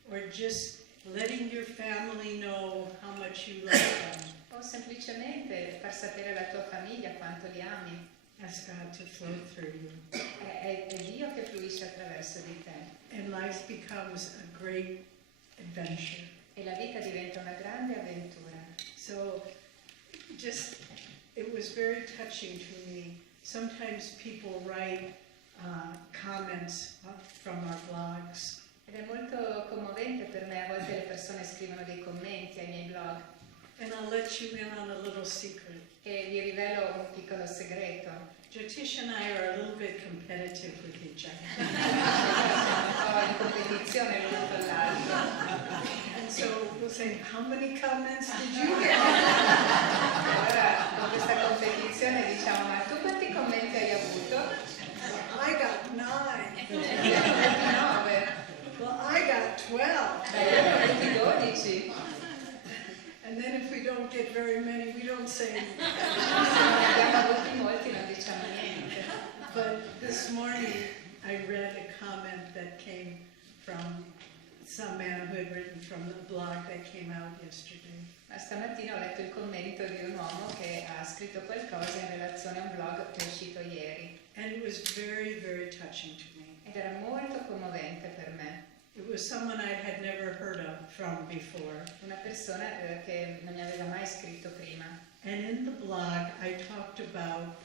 or just letting your family know how much you love them, o semplicemente far sapere alla tua famiglia quanto li ami, ask God to flow through you. è Dio che fluisce attraverso di te And life becomes a great adventure. e la vita diventa una grande avventura. So it was very touching to me. Sometimes people write comments from our blogs. Ed è molto commovente per me, a volte le persone scrivono dei commenti ai miei blog And I'll let you in on a little secret. e vi rivelo un piccolo segreto. Jyotish and I are a little bit competitive with each other. Siamo un po' in competizione l'uno con l'altro. And so we'll say, how many comments did you get? Allora, con questa competizione diciamo, ma tu quanti commenti hai avuto? I got 9. 29. Well, I got 12. Io ne ho avuti 12. And then if we don't get very many, we don't say anything. Se non ne abbiamo avuti molti non diciamo niente. But this morning I read a comment that came from some man who had written from the blog that came out yesterday. Ma stamattina ho letto il commento di un uomo che ha scritto qualcosa in relazione a un blog che è uscito ieri. And it was very, very touching to me. Ed era molto commovente per me. It was someone I had never heard of from before. Una persona che non mi aveva mai scritto prima. And in the blog I talked about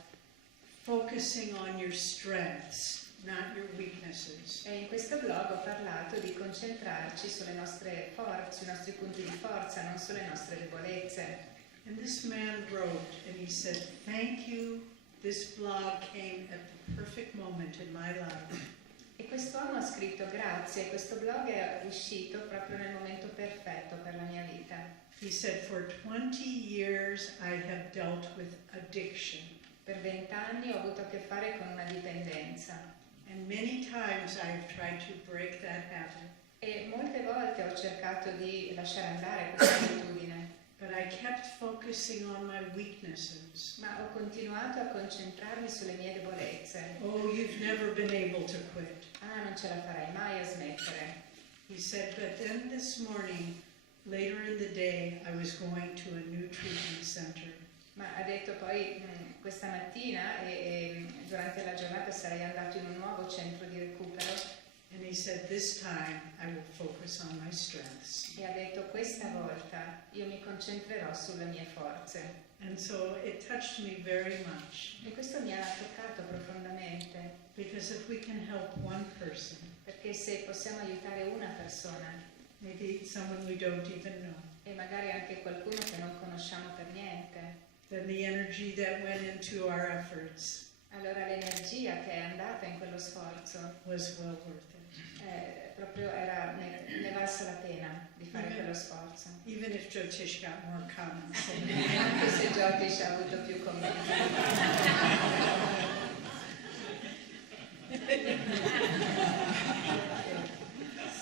focusing on your strengths, not your weaknesses. E in questo blog ho parlato di concentrarci sulle nostre forze, sui nostri punti di forza, non sulle nostre debolezze. And this man wrote and he said, thank you, this blog came at the perfect moment in my life. E quest'uomo ha scritto grazie, questo blog è uscito proprio nel momento perfetto per la mia vita. He said, for 20 years I have dealt with addiction. Per 20 anni ho avuto a che fare con una dipendenza And many times I've tried to break that habit, e molte volte ho cercato di lasciare andare questa abitudine, but I kept focusing on my weaknesses. ma ho continuato a concentrarmi sulle mie debolezze. Oh, you've never been able to quit. Ah, non ce la farai mai a smettere. He said, but then this morning, later in the day, I was going to a new treatment center. Ma ha detto poi questa mattina e durante la giornata sarei andato in un nuovo centro di recupero And he said, this time I will focus on my strengths. e ha detto questa volta io mi concentrerò sulle mie forze. And so it touched me very much, E questo mi ha toccato profondamente, because if we can help one person, perché se possiamo aiutare una persona maybe someone we don't even know, e magari anche qualcuno che non conosciamo per niente, then the energy that went into our efforts allora l'energia che è andata in quello sforzo was well worth it. proprio ne valsa la pena di fare quello sforzo. Even if Jyotish got more comments. Anche se Jyotish ha avuto più commenti.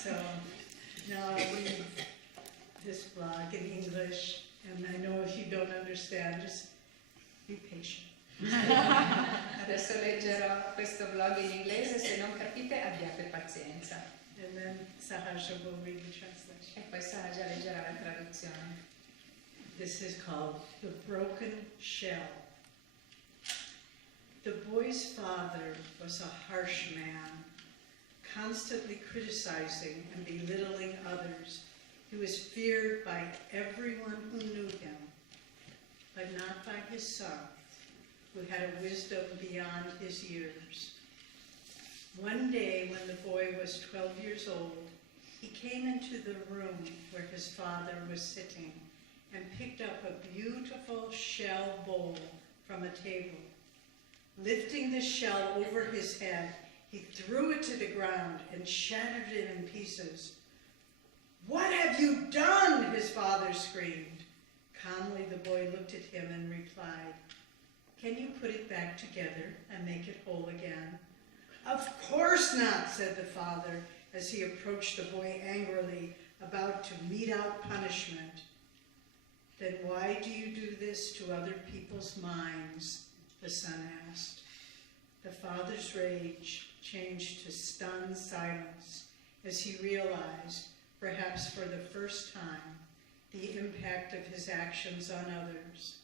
So now I'll read this blog in English, and I know if you don't understand, just be patient. Adesso leggerò questo blog in inglese, se non capite abbiate pazienza. And then Sahaja will read the translation. E poi Sahaja leggerà la traduzione. This is called The Broken Shell. The boy's father was a harsh man, constantly criticizing and belittling others. He was feared by everyone who knew him, but not by his son, who had a wisdom beyond his years. One day, when the boy was 12 years old, he came into the room where his father was sitting and picked up a beautiful shell bowl from a table. Lifting the shell over his head, he threw it to the ground and shattered it in pieces. "What have you done?" his father screamed. Calmly, the boy looked at him and replied, "Can you put it back together and make it whole again?" "Of course not," said the father as he approached the boy angrily, about to mete out punishment. "Then why do you do this to other people's minds?" the son asked. The father's rage changed to stunned silence as he realized, perhaps for the first time, the impact of his actions on others.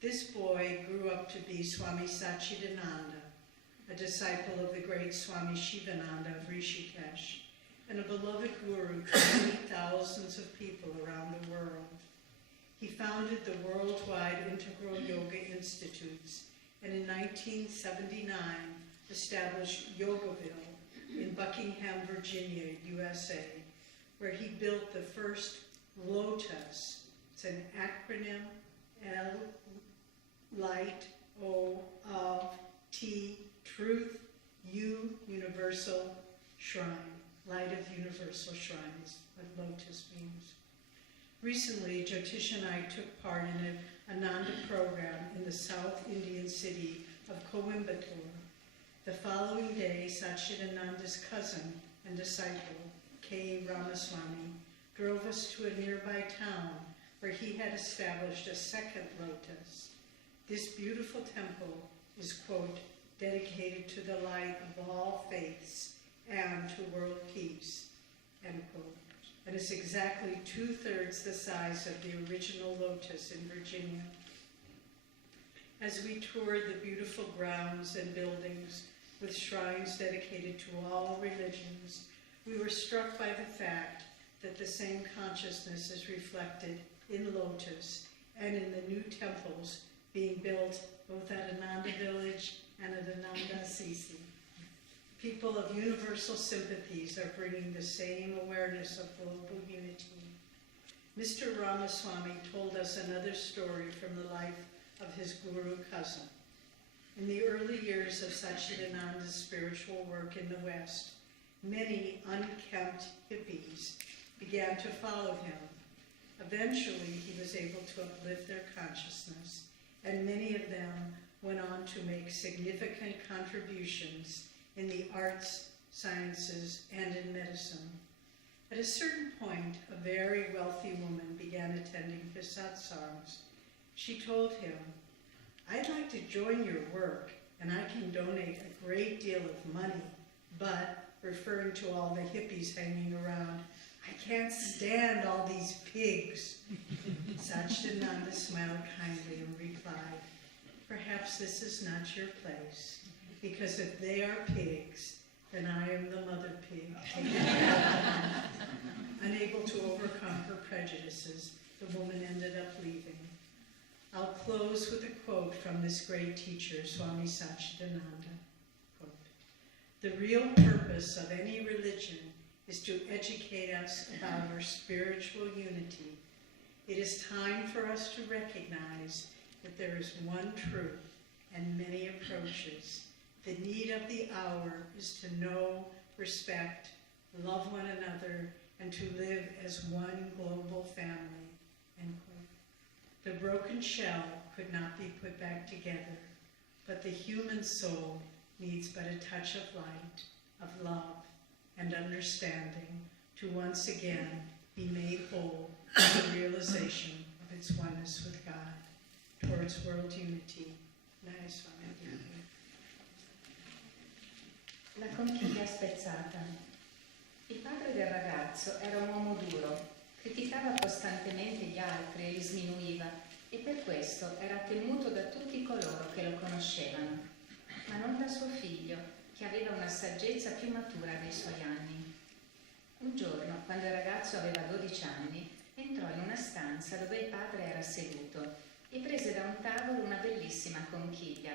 This boy grew up to be Swami Satchidananda, a disciple of the great Swami Shivananda of Rishikesh, and a beloved guru to many thousands of people around the world. He founded the Worldwide Integral Yoga Institutes, and in 1979 established Yogaville in Buckingham, Virginia, USA, where he built the first Lotus. It's an acronym, L, Light, O, of, T, Truth, U, Universal Shrine. Light of Universal Shrine is what Lotus means. Recently, Jyotish and I took part in an Ananda program in the South Indian city of Coimbatore. The following day, Satchidananda's cousin and disciple, K. Ramaswamy, drove us to a nearby town where he had established a second lotus. This beautiful temple is, quote, dedicated to the light of all faiths and to world peace, end quote. And it's exactly 2/3 the size of the original lotus in Virginia. As we toured the beautiful grounds and buildings with shrines dedicated to all religions, we were struck by the fact that the same consciousness is reflected in Lotus and in the new temples being built both at Ananda Village and at Ananda Assisi. People of universal sympathies are bringing the same awareness of global unity. Mr. Ramaswamy told us another story from the life of his guru cousin. In the early years of Satchidananda's spiritual work in the West, many unkempt hippies began to follow him. Eventually, he was able to uplift their consciousness, and many of them went on to make significant contributions in the arts, sciences, and in medicine. At a certain point, a very wealthy woman began attending his satsangs. She told him, "I'd like to join your work, and I can donate a great deal of money, but," referring to all the hippies hanging around, "I can't stand all these pigs." Satchidananda smiled kindly and replied, "Perhaps this is not your place, because if they are pigs, then I am the mother pig." Unable to overcome her prejudices, the woman ended up leaving. I'll close with a quote from this great teacher, Swami Satchidananda. Quote, "The real purpose of any religion is to educate us about our spiritual unity. It is time for us to recognize that there is one truth and many approaches. The need of the hour is to know, respect, love one another, and to live as one global family." End quote. The broken shell could not be put back together, but the human soul needs but a touch of light, of love, and understanding to once again be made whole in the realization of its oneness with God. Towards world unity. Nayaswami Jyotish. La conchiglia spezzata. Il padre del ragazzo era un uomo duro, criticava costantemente gli altri e li sminuiva, e per questo era temuto da tutti coloro che lo conoscevano, ma non da suo figlio, che aveva una saggezza più matura dei suoi anni. Un giorno, quando il ragazzo aveva 12 anni, entrò in una stanza dove il padre era seduto e prese da un tavolo una bellissima conchiglia.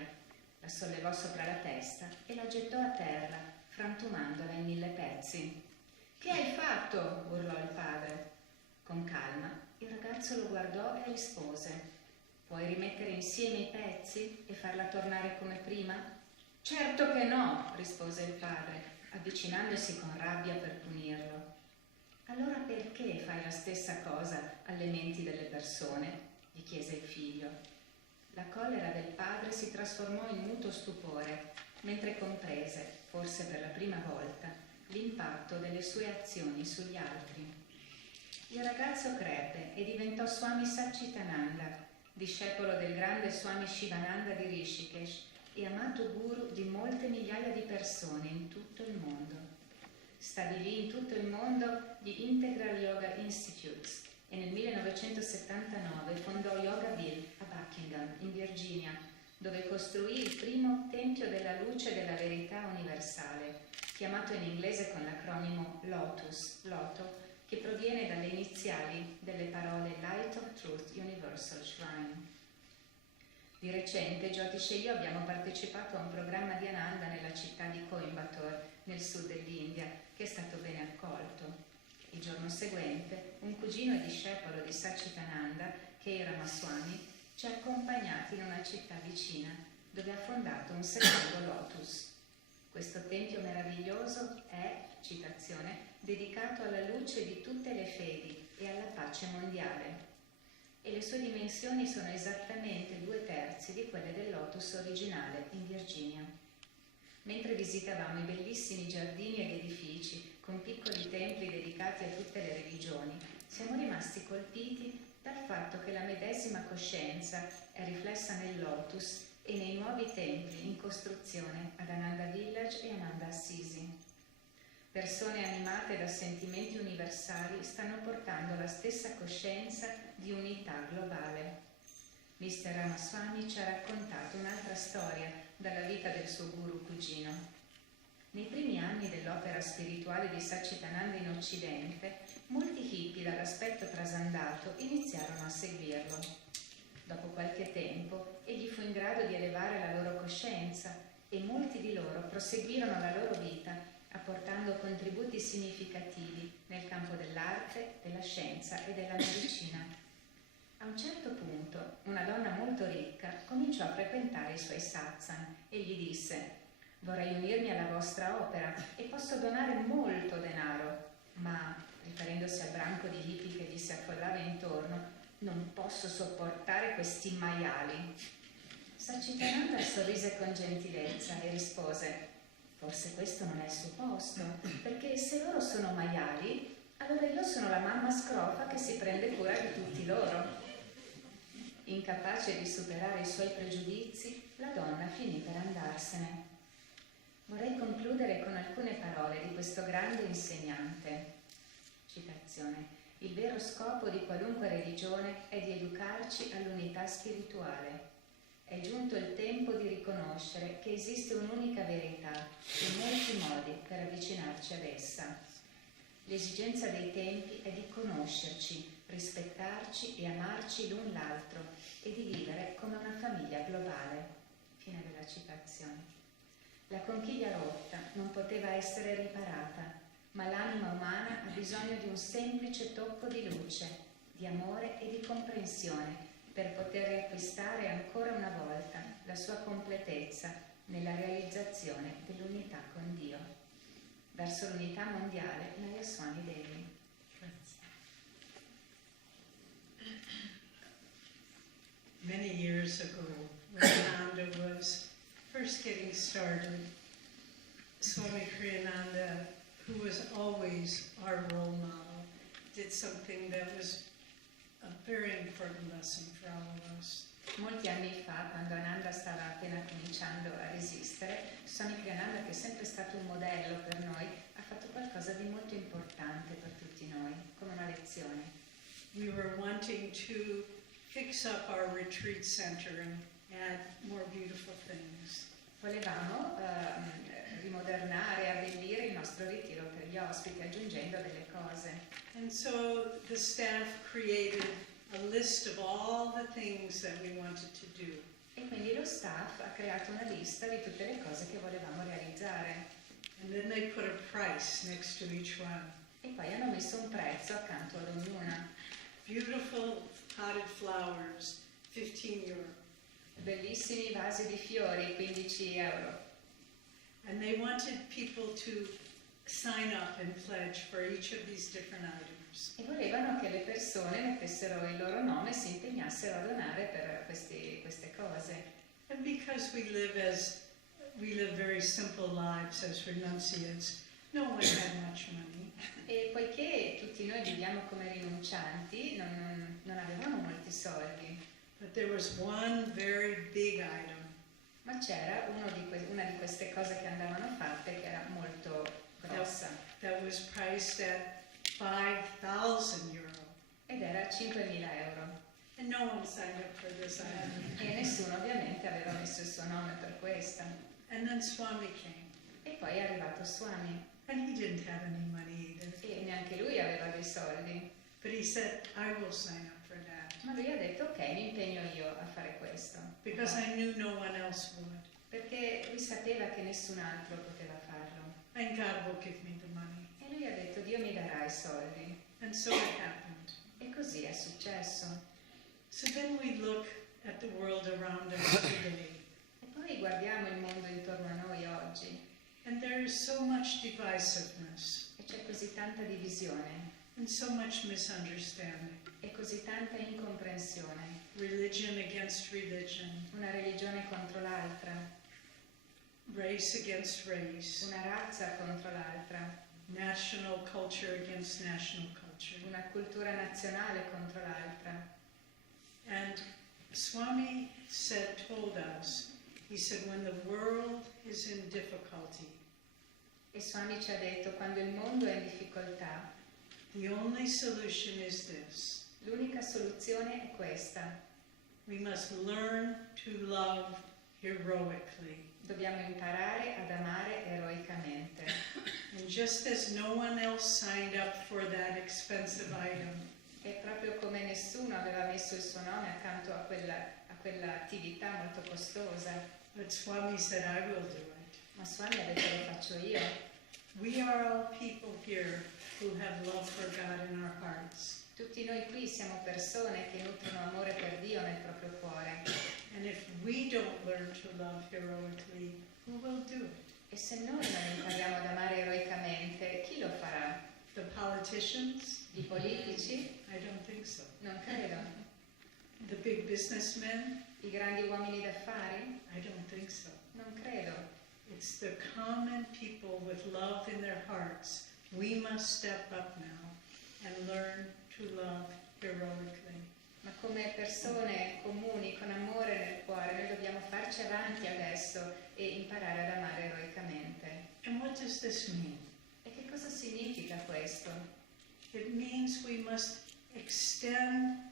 La sollevò sopra la testa e la gettò a terra, frantumandola in 1000 pezzi. «Che hai fatto?» urlò il padre. Con calma, il ragazzo lo guardò e rispose: «Puoi rimettere insieme i pezzi e farla tornare come prima?» «Certo che no!» rispose il padre, avvicinandosi con rabbia per punirlo. «Allora perché fai la stessa cosa alle menti delle persone?» gli chiese il figlio. La collera del padre si trasformò in muto stupore, mentre comprese, forse per la prima volta, l'impatto delle sue azioni sugli altri. Il ragazzo crebbe e diventò Swami Satchidananda, discepolo del grande Swami Shivananda di Rishikesh e amato guru di molte migliaia di persone in tutto il mondo. Stabilì in tutto il mondo gli Integral Yoga Institutes e nel 1979 fondò Yogaville a Buckingham, in Virginia, dove costruì il primo Tempio della Luce e della Verità Universale, chiamato in inglese con l'acronimo LOTUS, Loto, che proviene dalle iniziali delle parole Light of Truth Universal Shrine. Di recente Jyotish e io abbiamo partecipato a un programma di Ananda nella città di Coimbatore, nel sud dell'India, che è stato bene accolto. Il giorno seguente, un cugino e discepolo di Satchidananda, che era Nayaswami, ci ha accompagnati in una città vicina, dove ha fondato un secondo Lotus. Questo tempio meraviglioso è, citazione, dedicato alla luce di tutte le fedi e alla pace mondiale. E le sue dimensioni sono esattamente 2/3 di quelle del Lotus originale in Virginia. Mentre visitavamo i bellissimi giardini ed edifici con piccoli templi dedicati a tutte le religioni, siamo rimasti colpiti dal fatto che la medesima coscienza è riflessa nel Lotus e nei nuovi templi in costruzione ad Ananda Village e Ananda Assisi. Persone animate da sentimenti universali stanno portando la stessa coscienza di unità globale. Mr. Ramaswami ci ha raccontato un'altra storia dalla vita del suo guru cugino. Nei primi anni dell'opera spirituale di Satchidananda in Occidente, molti hippie dall'aspetto trasandato iniziarono a seguirlo. Dopo qualche tempo, egli fu in grado di elevare la loro coscienza e molti di loro proseguirono la loro vita apportando contributi significativi nel campo dell'arte, della scienza e della medicina. A un certo punto, una donna molto ricca cominciò a frequentare i suoi satsang e gli disse: «Vorrei unirmi alla vostra opera e posso donare molto denaro, ma», riferendosi al branco di hippie che gli si affollava intorno, «non posso sopportare questi maiali». Satchidananda sorrise con gentilezza e rispose: forse questo non è il suo posto, perché se loro sono maiali, allora io sono la mamma scrofa che si prende cura di tutti loro. Incapace di superare i suoi pregiudizi, la donna finì per andarsene. Vorrei concludere con alcune parole di questo grande insegnante. Citazione: il vero scopo di qualunque religione è di educarci all'unità spirituale. È giunto il tempo di riconoscere che esiste un'unica verità e molti modi per avvicinarci ad essa. L'esigenza dei tempi è di conoscerci, rispettarci e amarci l'un l'altro e di vivere come una famiglia globale. Fine della citazione. La conchiglia rotta non poteva essere riparata, ma l'anima umana ha bisogno di un semplice tocco di luce, di amore e di comprensione per poter riacquistare ancora una volta la sua completezza nella realizzazione dell'unità con Dio. Verso l'unità mondiale, Nayaswami Devi. Grazie. Many years ago, when Ananda was first getting started, Swami Satchidananda, who was always our role model, did something that was a very important lesson for all of us. Molti anni fa, quando Ananda stava appena cominciando a resistere, Swami Satchidananda, che è sempre stato un modello per noi, ha fatto qualcosa di molto importante per tutti noi, come una lezione. We were wanting to fix up our retreat center and add more beautiful things. Volevamo rimodernare e abbellire il nostro ritiro per gli ospiti, aggiungendo delle cose. And so the staff created a list of all the things that we wanted to do. E quindi lo staff ha creato una lista di tutte le cose che volevamo realizzare. And then they put a price next to each one. E poi hanno messo un prezzo accanto ad ognuna. Beautiful potted flowers, €15. Bellissimi vasi di fiori, 15 euro. And they wanted people to sign up and pledge for each of these different items. E volevano che le persone mettessero il loro nome e si impegnassero a donare per queste cose. And because we live very simple lives as renunciates, no one had much money. E poiché tutti noi viviamo come rinuncianti, non avevamo molti soldi. But there was one very big item. Ma c'era una di queste cose che andavano fatte che era molto grossa. That was priced at €5,000. Ed era 5.000 euro. And no one signed up for this item. E nessuno ovviamente aveva messo il suo nome per questa. And then Swami came. E poi è arrivato Swami. And he didn't have any money either. E neanche lui aveva dei soldi. But he said, I will sign up for that. Ma lui ha detto ok, mi impegno io a fare questo. Because I knew no one else would. Perché lui sapeva che nessun altro poteva farlo. And God will give me the money. E lui ha detto Dio mi darà i soldi. And so it happened. E così è successo. So then we look at the world around us today. E poi guardiamo il mondo intorno a noi oggi. And there is so much divisiveness. E c'è così tanta divisione. And so much misunderstanding. E così tanta incomprensione. Religion against religion. Una religione contro l'altra. Race against race. Una razza contro l'altra. National culture against national culture. Una cultura nazionale contro l'altra. And Swami told us, he said, when the world is in difficulty, E Swami ci ha detto, quando il mondo è in difficoltà, the only solution is this. l'unica soluzione è questa. We must learn to love heroically. Dobbiamo imparare ad amare eroicamente. And just as no one else signed up for that expensive item, E proprio come nessuno aveva messo il suo nome accanto a quell'attività molto costosa, but Swami said, I will do it. ma Swami ha detto lo faccio io. We are all people here who have love for God in our hearts. Tutti noi qui siamo persone che nutrono amore per Dio nel proprio cuore. And if we don't learn to love heroically, who will do it? E se noi non impariamo ad amare eroicamente, chi lo farà? The politicians? I politici? I don't think so. Non credo. The big businessmen? I grandi uomini d'affari? I don't think so. Non credo. It's the common people with love in their hearts. We must step up now and learn to love heroically. Ma come persone comuni, con amore nel cuore, noi dobbiamo farci avanti adesso e imparare ad amare eroicamente. And what does this mean? E che cosa significa questo? It means we must extend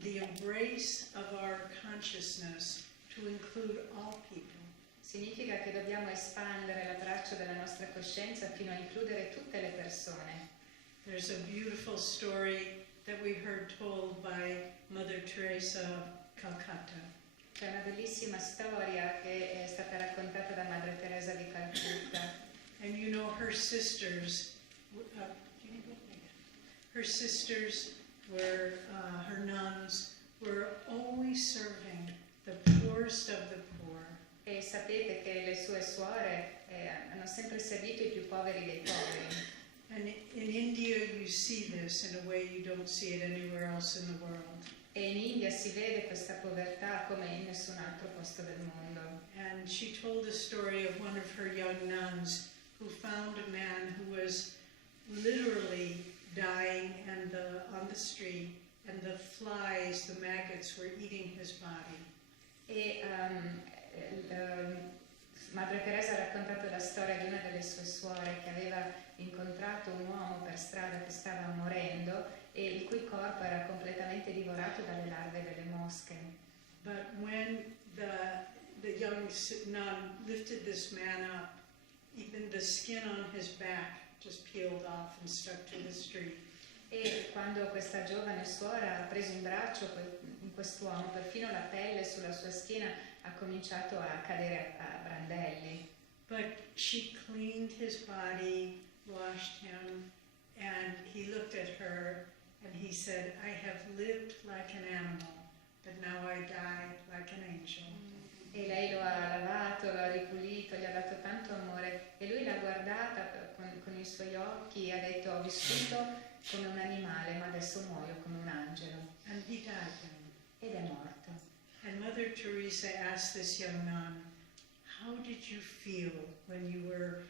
the embrace of our consciousness to include all people. Significa che dobbiamo espandere l'abbraccio della nostra coscienza fino a includere tutte le persone. There's a beautiful story that we heard told by Mother Teresa of Calcutta. C'è una bellissima storia che è stata raccontata da Madre Teresa di Calcutta. And you know her sisters were, her nuns were always serving the poorest of the poor. E sapete che le sue suore hanno sempre servito i più poveri dei poveri. And in India you see this in a way you don't see it anywhere else in the world. E in India si vede questa povertà come in nessun altro posto del mondo. And she told the story of one of her young nuns who found a man who was literally dying on the street, and the flies, the maggots, were eating his body. E Madre Teresa ha raccontato la storia di una delle sue suore che aveva incontrato un uomo per strada che stava morendo e il cui corpo era completamente divorato dalle larve delle mosche. But when the young nun lifted this man up, even the skin on his back just peeled off and stuck to the street. E quando questa giovane suora ha preso in braccio quest'uomo, perfino la pelle sulla sua schiena ha cominciato a cadere a brandelli. But she cleaned his body, washed him, and he looked at her and he said, I have lived like an animal, but now I die like an angel. E lei lo ha lavato, lo ha ripulito, gli ha dato tanto amore e lui l'ha guardata con i suoi occhi e ha detto ho vissuto come un animale ma adesso muoio come un angelo. And he died then. Ed è morto. And Mother Teresa asked this young nun, how did you feel when you were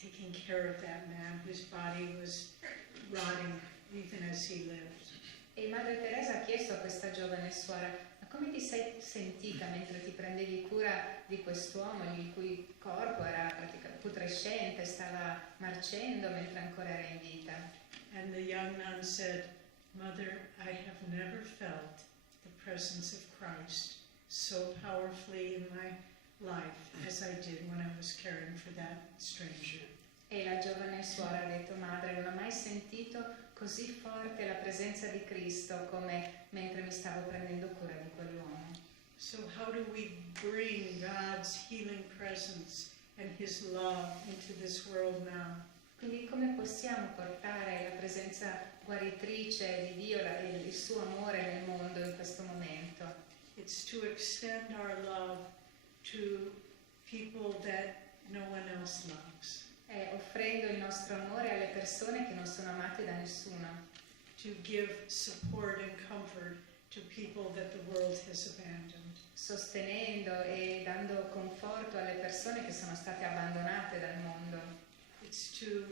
taking care of that man whose body was rotting even as he lived? E Madre Teresa ha chiesto a questa giovane suora, ma come ti sei sentita mentre ti prendevi cura di quest'uomo il cui corpo era praticamente putrescente, stava marcendo mentre ancora era in vita? And the young nun said, Mother, I have never felt the presence of Christ so powerfully in my life as I did when I was caring for that stranger. E la giovane suora ha detto, madre, non ho mai sentito così forte la presenza di Cristo come mentre mi stavo prendendo cura di quell'uomo. So how do we bring God's healing presence and His love into this world now? Quindi come possiamo portare la presenza guaritrice di Dio e il suo amore nel mondo in questo momento? It's to extend our love to people that no one else loves. È offrendo il nostro amore alle persone che non sono amate da nessuno. To give support and comfort to people that the world has abandoned. Sostenendo e dando conforto alle persone che sono state abbandonate dal mondo. It's to,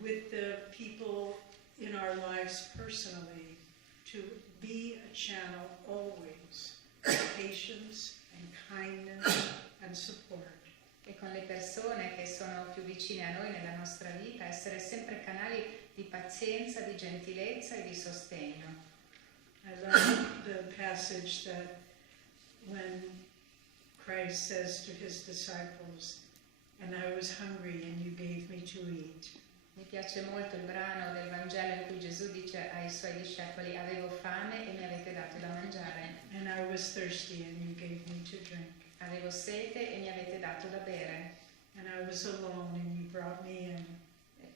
with the people in our lives personally, to be a channel always of patience and kindness and support. E con le persone che sono più vicine a noi nella nostra vita, essere sempre canali di pazienza, di gentilezza e di sostegno. I love the passage that when Christ says to his disciples, and I was hungry and you gave me to eat. Mi piace molto il brano del Vangelo in cui Gesù dice ai suoi discepoli, avevo fame e mi avete dato da mangiare. And I was thirsty and you gave me to drink. Avevo sete e mi avete dato da bere. And I was alone and you brought me in.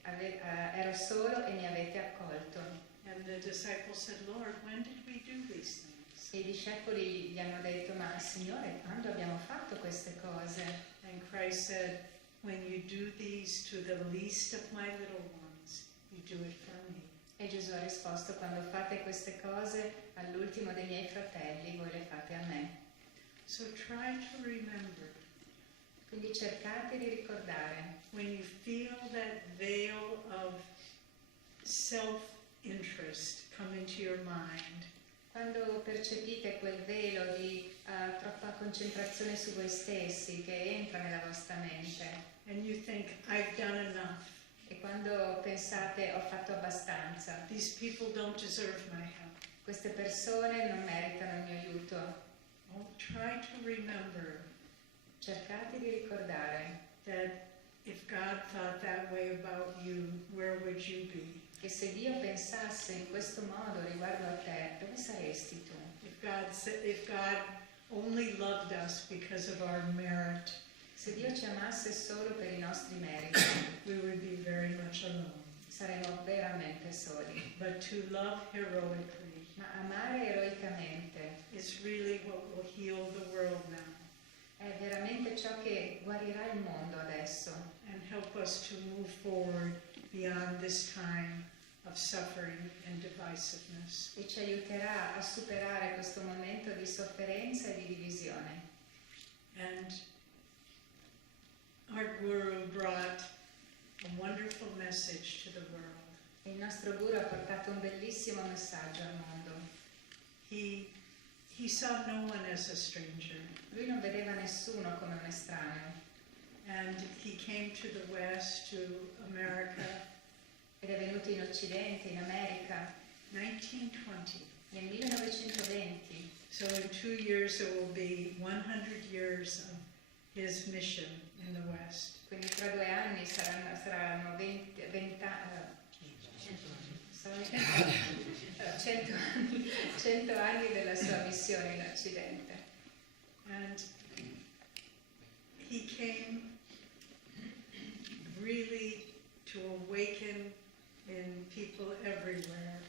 Ero solo e mi avete accolto. And the disciples said, Lord, when did we do these things? E i discepoli gli hanno detto, ma Signore, quando abbiamo fatto queste cose? And Christ said, when you do these to the least of my little ones, you do it for me. E Gesù ha risposto: quando fate queste cose all'ultimo dei miei fratelli, voi le fate a me. So try to remember, Quindi cercate di ricordare, when you feel that veil of self-interest come into your mind, quando percepite quel velo di troppa concentrazione su voi stessi che entra nella vostra mente, and you think, I've done enough. e quando pensate ho fatto abbastanza, These people don't deserve my help. queste persone non meritano il mio aiuto, Oh, try to remember cercate di ricordare that if God thought that way about you, where would you be? che se Dio pensasse in questo modo riguardo a te, dove saresti tu? If God only loved us because of our merit, Se Dio ci amasse solo per i nostri meriti, we would be very much alone. saremmo veramente soli. But to love heroically Ma amare eroicamente is really what will heal the world now è veramente ciò che guarirà il mondo adesso and help us to move forward beyond this time of suffering and divisiveness. e ci aiuterà a superare questo momento di sofferenza e di divisione. And our Guru brought a wonderful message to the world. Il nostro Guru ha portato un bellissimo messaggio al mondo. He saw no one as a stranger, Lui non vedeva nessuno come un estraneo and he came to the West, to America, ed è venuto in Occidente, in America, 1920. nel 1920. So in 2 years there will be 100 years of his mission in the West. Quindi tra 2 anni saranno 100 anni della sua missione in Occidente. And he came really to awaken in people everywhere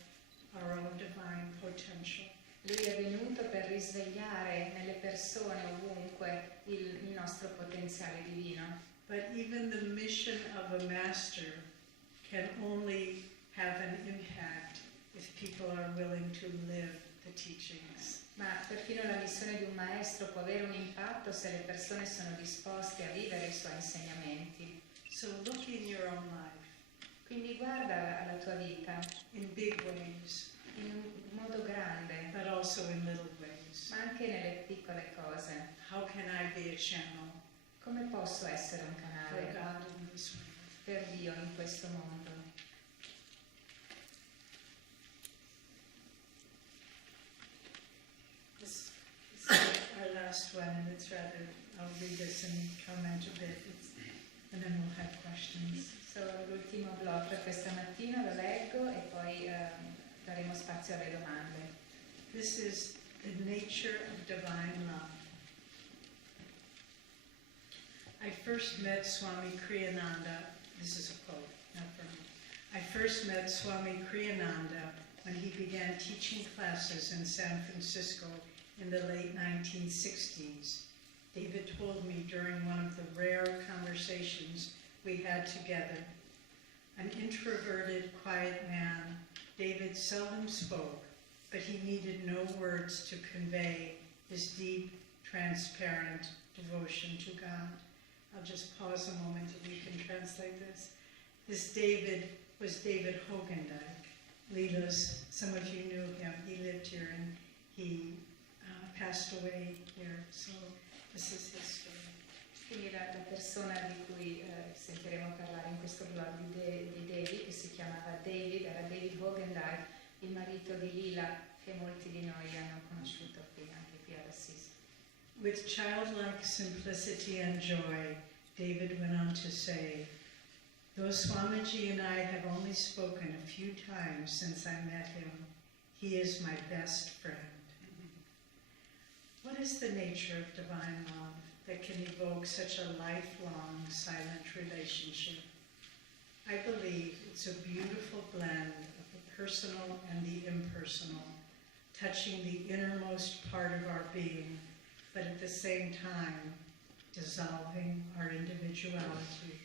our own divine potential. Lui è venuto per risvegliare nelle persone ovunque il nostro potenziale divino. But even the mission of a master can only have an impact if people are willing to live the teachings. Ma perfino la missione di un maestro può avere un impatto se le persone sono disposte a vivere i suoi insegnamenti. So look in your own life Quindi guarda alla tua vita in big ways, in un modo grande, but also in little ways. ma anche nelle piccole cose. How can I be a channel Come posso essere un for canale God in this world? per Dio in questo mondo? This is our last one, and it's rather, I'll read this and comment a bit, and then we'll have questions. L'ultimo blog per questa mattina lo leggo e poi daremo spazio alle domande. This is the nature of divine love. I first met Swami Kriyananda, this is a quote, not from me. I first met Swami Kriyananda when he began teaching classes in San Francisco in the late 1960s. David told me during one of the rare conversations we had together. An introverted, quiet man, David seldom spoke, but he needed no words to convey his deep, transparent devotion to God. I'll just pause a moment and you can translate this. This David was David Hogendijk. Leela's, some of you knew him. He lived here and he passed away here. So this is his story. Quindi la persona di cui sentiremo parlare in questo blog di Devi, che si chiamava David, era David Hogendijk, il marito di Leela, che molti di noi hanno conosciuto anche qui ad Assisi. With childlike simplicity and joy, David went on to say, though Swamiji and I have only spoken a few times since I met him, he is my best friend. What is the nature of divine love that can evoke such a lifelong, silent relationship? I believe it's a beautiful blend of the personal and the impersonal, touching the innermost part of our being, but at the same time, dissolving our individuality.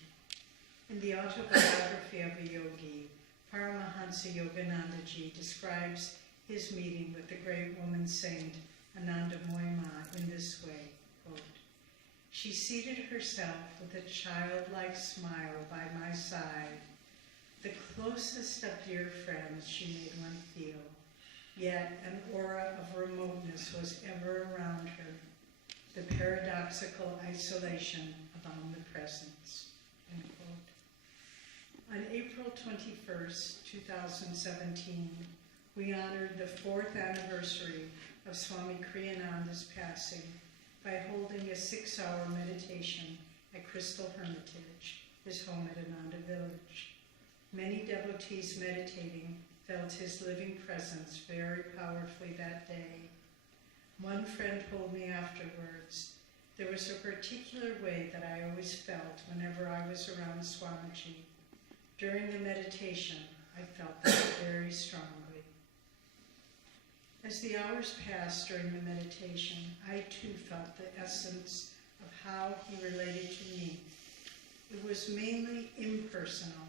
In the autobiography of a yogi, Paramahansa Paramahansa Yoganandaji describes his meeting with the great woman saint Ananda Worldwide in this way, quote, "She seated herself with a childlike smile by my side. The closest of dear friends she made one feel, yet an aura of remoteness was ever around her, the paradoxical isolation of omnipresence." End quote. On April 21st, 2017, we honored the 4th anniversary of Swami Kriyananda's passing by holding a 6-hour meditation at Crystal Hermitage, his home at Ananda Village. Many devotees meditating felt his living presence very powerfully that day. One friend told me afterwards, there was a particular way that I always felt whenever I was around Swamiji. During the meditation, I felt that very strongly. As the hours passed during the meditation, I too felt the essence of how he related to me. It was mainly impersonal,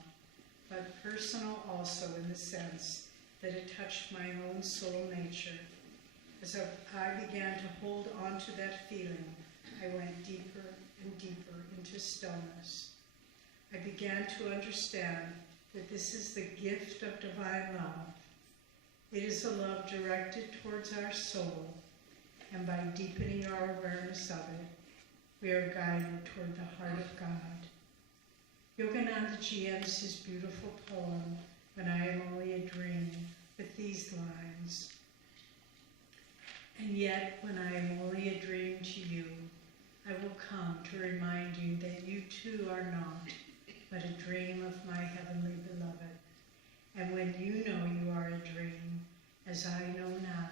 but personal also in the sense that it touched my own soul nature. As I began to hold on to that feeling, I went deeper and deeper into stillness. I began to understand that this is the gift of divine love. It is a love directed towards our soul, and by deepening our awareness of it, we are guided toward the heart of God. Yoganandaji ends his beautiful poem, "When I Am Only a Dream," with these lines. "And yet, when I am only a dream to you, I will come to remind you that you too are not, but a dream of my heavenly beloved. And when you know you are a dream, as I know now,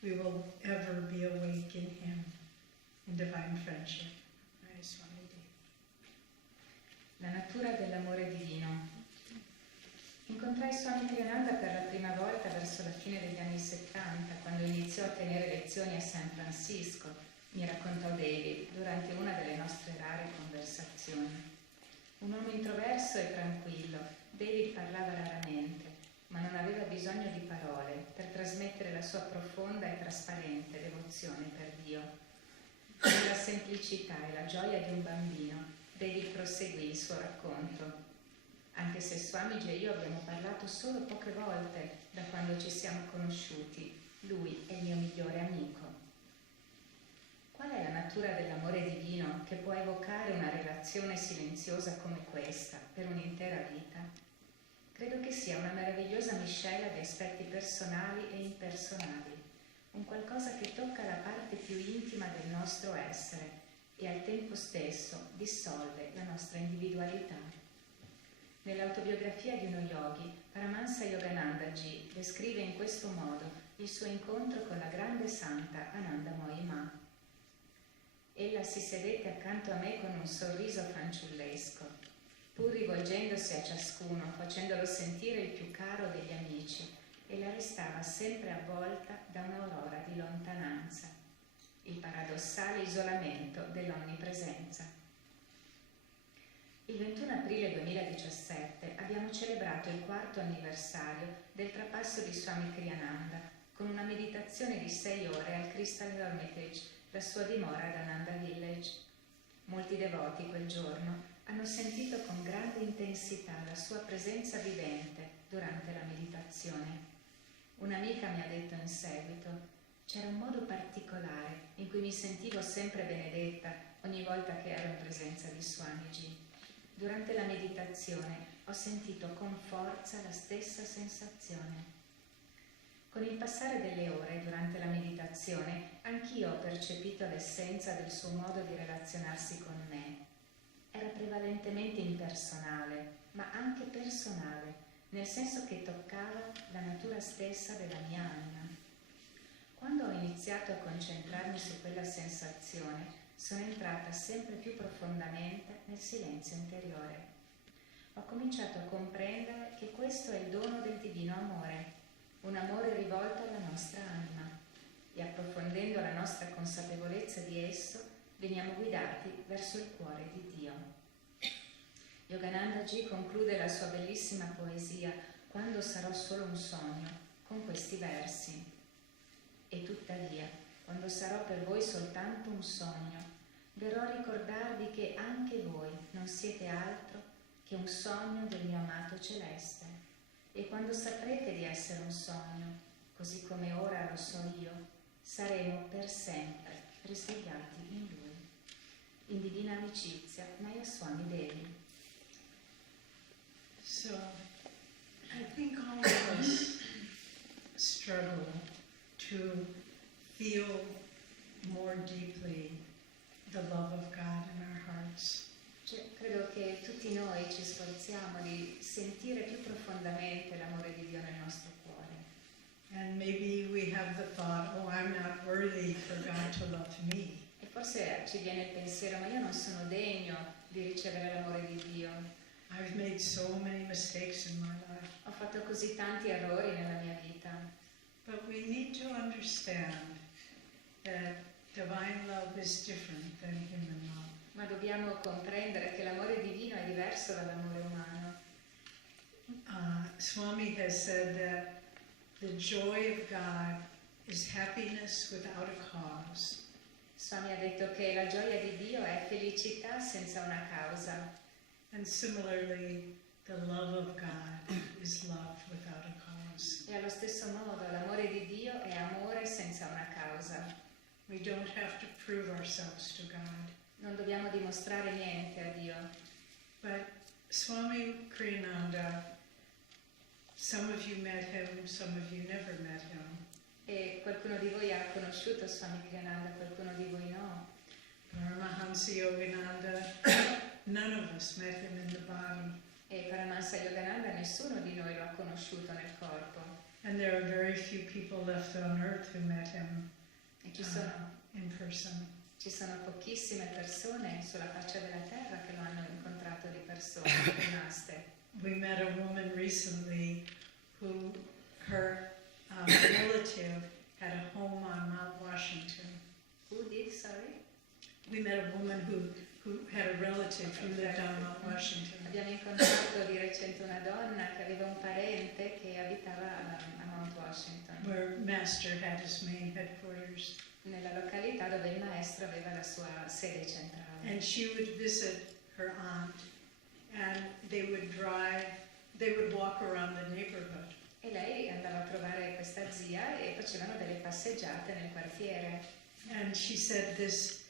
we will ever be awake in him, in divine friendship." Nayaswami Devi. La natura dell'amore divino. Incontrai Swami Satchidananda per la prima volta verso la fine degli anni 70, quando iniziò a tenere lezioni a San Francisco, mi raccontò Devi, durante una delle nostre rare conversazioni. Un uomo introverso e tranquillo, David parlava raramente, ma non aveva bisogno di parole per trasmettere la sua profonda e trasparente devozione per Dio. Con la semplicità e la gioia di un bambino, David proseguì il suo racconto. Anche se Swamiji e io abbiamo parlato solo poche volte da quando ci siamo conosciuti, lui è il mio migliore amico. Qual è la natura dell'amore divino che può evocare una relazione silenziosa come questa per un'intera vita? Credo che sia una meravigliosa miscela di aspetti personali e impersonali, un qualcosa che tocca la parte più intima del nostro essere e al tempo stesso dissolve la nostra individualità. Nell'autobiografia di uno yogi, Paramahansa Yoganandaji descrive in questo modo il suo incontro con la grande santa Ananda Worldwide. Ella si sedette accanto a me con un sorriso fanciullesco, pur rivolgendosi a ciascuno, facendolo sentire il più caro degli amici, e la restava sempre avvolta da un'aurora di lontananza, il paradossale isolamento dell'onnipresenza. Il 21 aprile 2017 abbiamo celebrato il 4º anniversario del trapasso di Swami Kriyananda con una meditazione di 6 ore al Crystal Hermitage, la sua dimora ad Ananda Village. Molti devoti quel giorno hanno sentito con grande intensità la sua presenza vivente durante la meditazione. Un'amica mi ha detto in seguito: c'era un modo particolare in cui mi sentivo sempre benedetta ogni volta che ero in presenza di Swamiji. Durante la meditazione ho sentito con forza la stessa sensazione. Con il passare delle ore durante la meditazione, anch'io ho percepito l'essenza del suo modo di relazionarsi con me. Era prevalentemente impersonale, ma anche personale, nel senso che toccava la natura stessa della mia anima. Quando ho iniziato a concentrarmi su quella sensazione, sono entrata sempre più profondamente nel silenzio interiore. Ho cominciato a comprendere che questo è il dono del divino amore, un amore rivolto alla nostra anima, e approfondendo la nostra consapevolezza di esso, veniamo guidati verso il cuore di Dio. Yoganandaji conclude la sua bellissima poesia quando sarò solo un sogno, con questi versi. E tuttavia, quando sarò per voi soltanto un sogno, verrò a ricordarvi che anche voi non siete altro che un sogno del mio amato celeste. E quando saprete di essere un sogno, così come ora lo so io, saremo per sempre risvegliati in Lui. In divina amicizia, Nayaswami Devi. So, I think all of us struggle to feel more deeply the love of God in our hearts. Credo che tutti noi ci sforziamo di sentire più profondamente l'amore di Dio nel nostro cuore. And maybe we have the thought, oh, I'm not worthy for God to love me. E forse ci viene il pensiero, ma io non sono degno di ricevere l'amore di Dio. I've made so many mistakes in my life. Ho fatto così tanti errori nella mia vita. But we need to understand that divine love is different than human love. Ma dobbiamo comprendere che l'amore divino è diverso dall'amore umano. Swami has said that the joy of God is happiness without a cause. Swami ha detto che la gioia di Dio è felicità senza una causa. And similarly, the love of God is love without a cause. E allo stesso modo l'amore di Dio è amore senza una causa. We don't have to prove ourselves to God. Non dobbiamo dimostrare niente a Dio. But Swami Satchidananda, some of you met him, some of you never met him. E qualcuno di voi ha conosciuto Swami Satchidananda, qualcuno di voi no. Paramahansa Yogananda, none of us met him in the body. E Paramahansa Yogananda nessuno di noi lo ha conosciuto nel corpo. And there are very few people left on earth who met him E in person. ci sono pochissime persone sulla faccia della terra che lo hanno incontrato di persona, rimaste. We met a woman recently who her relative had a home on Mount Washington. Who did, sorry? We met a woman who had a relative who lived on Mount Washington. Abbiamo incontrato di recente una donna che aveva un parente che abitava a Mount Washington, Where Master had his main headquarters. nella località dove il maestro aveva la sua sede centrale. And she would visit her aunt, and they would walk around the neighborhood. E lei andava a trovare questa zia e facevano delle passeggiate nel quartiere. And she said this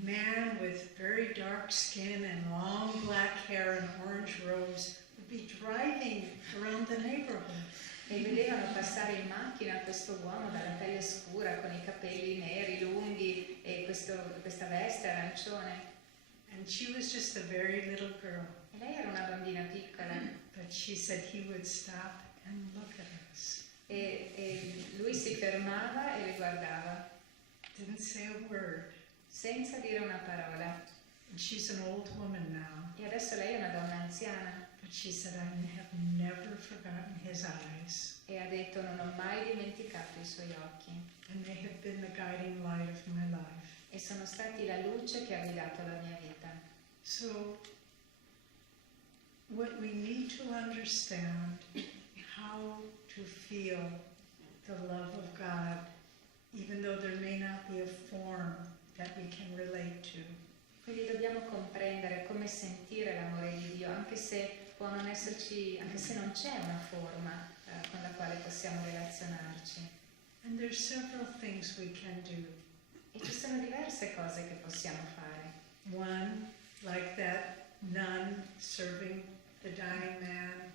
man with very dark skin and long black hair and orange robes would be driving around the neighborhood. E vedevano passare in macchina questo uomo dalla pelle scura con i capelli neri lunghi e questa veste arancione. And she was just a very little girl. E lei era una bambina piccola. But she said he would stop and look at us. E lui si fermava e le guardava Didn't say a word. senza dire una parola. And she's an old woman now. E adesso lei è una donna anziana. But she said, I have never forgotten his eyes. E ha detto: non ho mai dimenticato i suoi occhi. And they have been the guiding light of my life. E sono stati la luce che ha guidato la mia vita. So, what we need to understand how to feel the love of God, even though there may not be a form that we can relate to. Quindi dobbiamo comprendere come sentire l'amore di Dio, anche se può non esserci, anche se non c'è una forma con la quale possiamo relazionarci. And there's several things we can do. E ci sono diverse cose che possiamo fare. One, like that nun serving the dying man,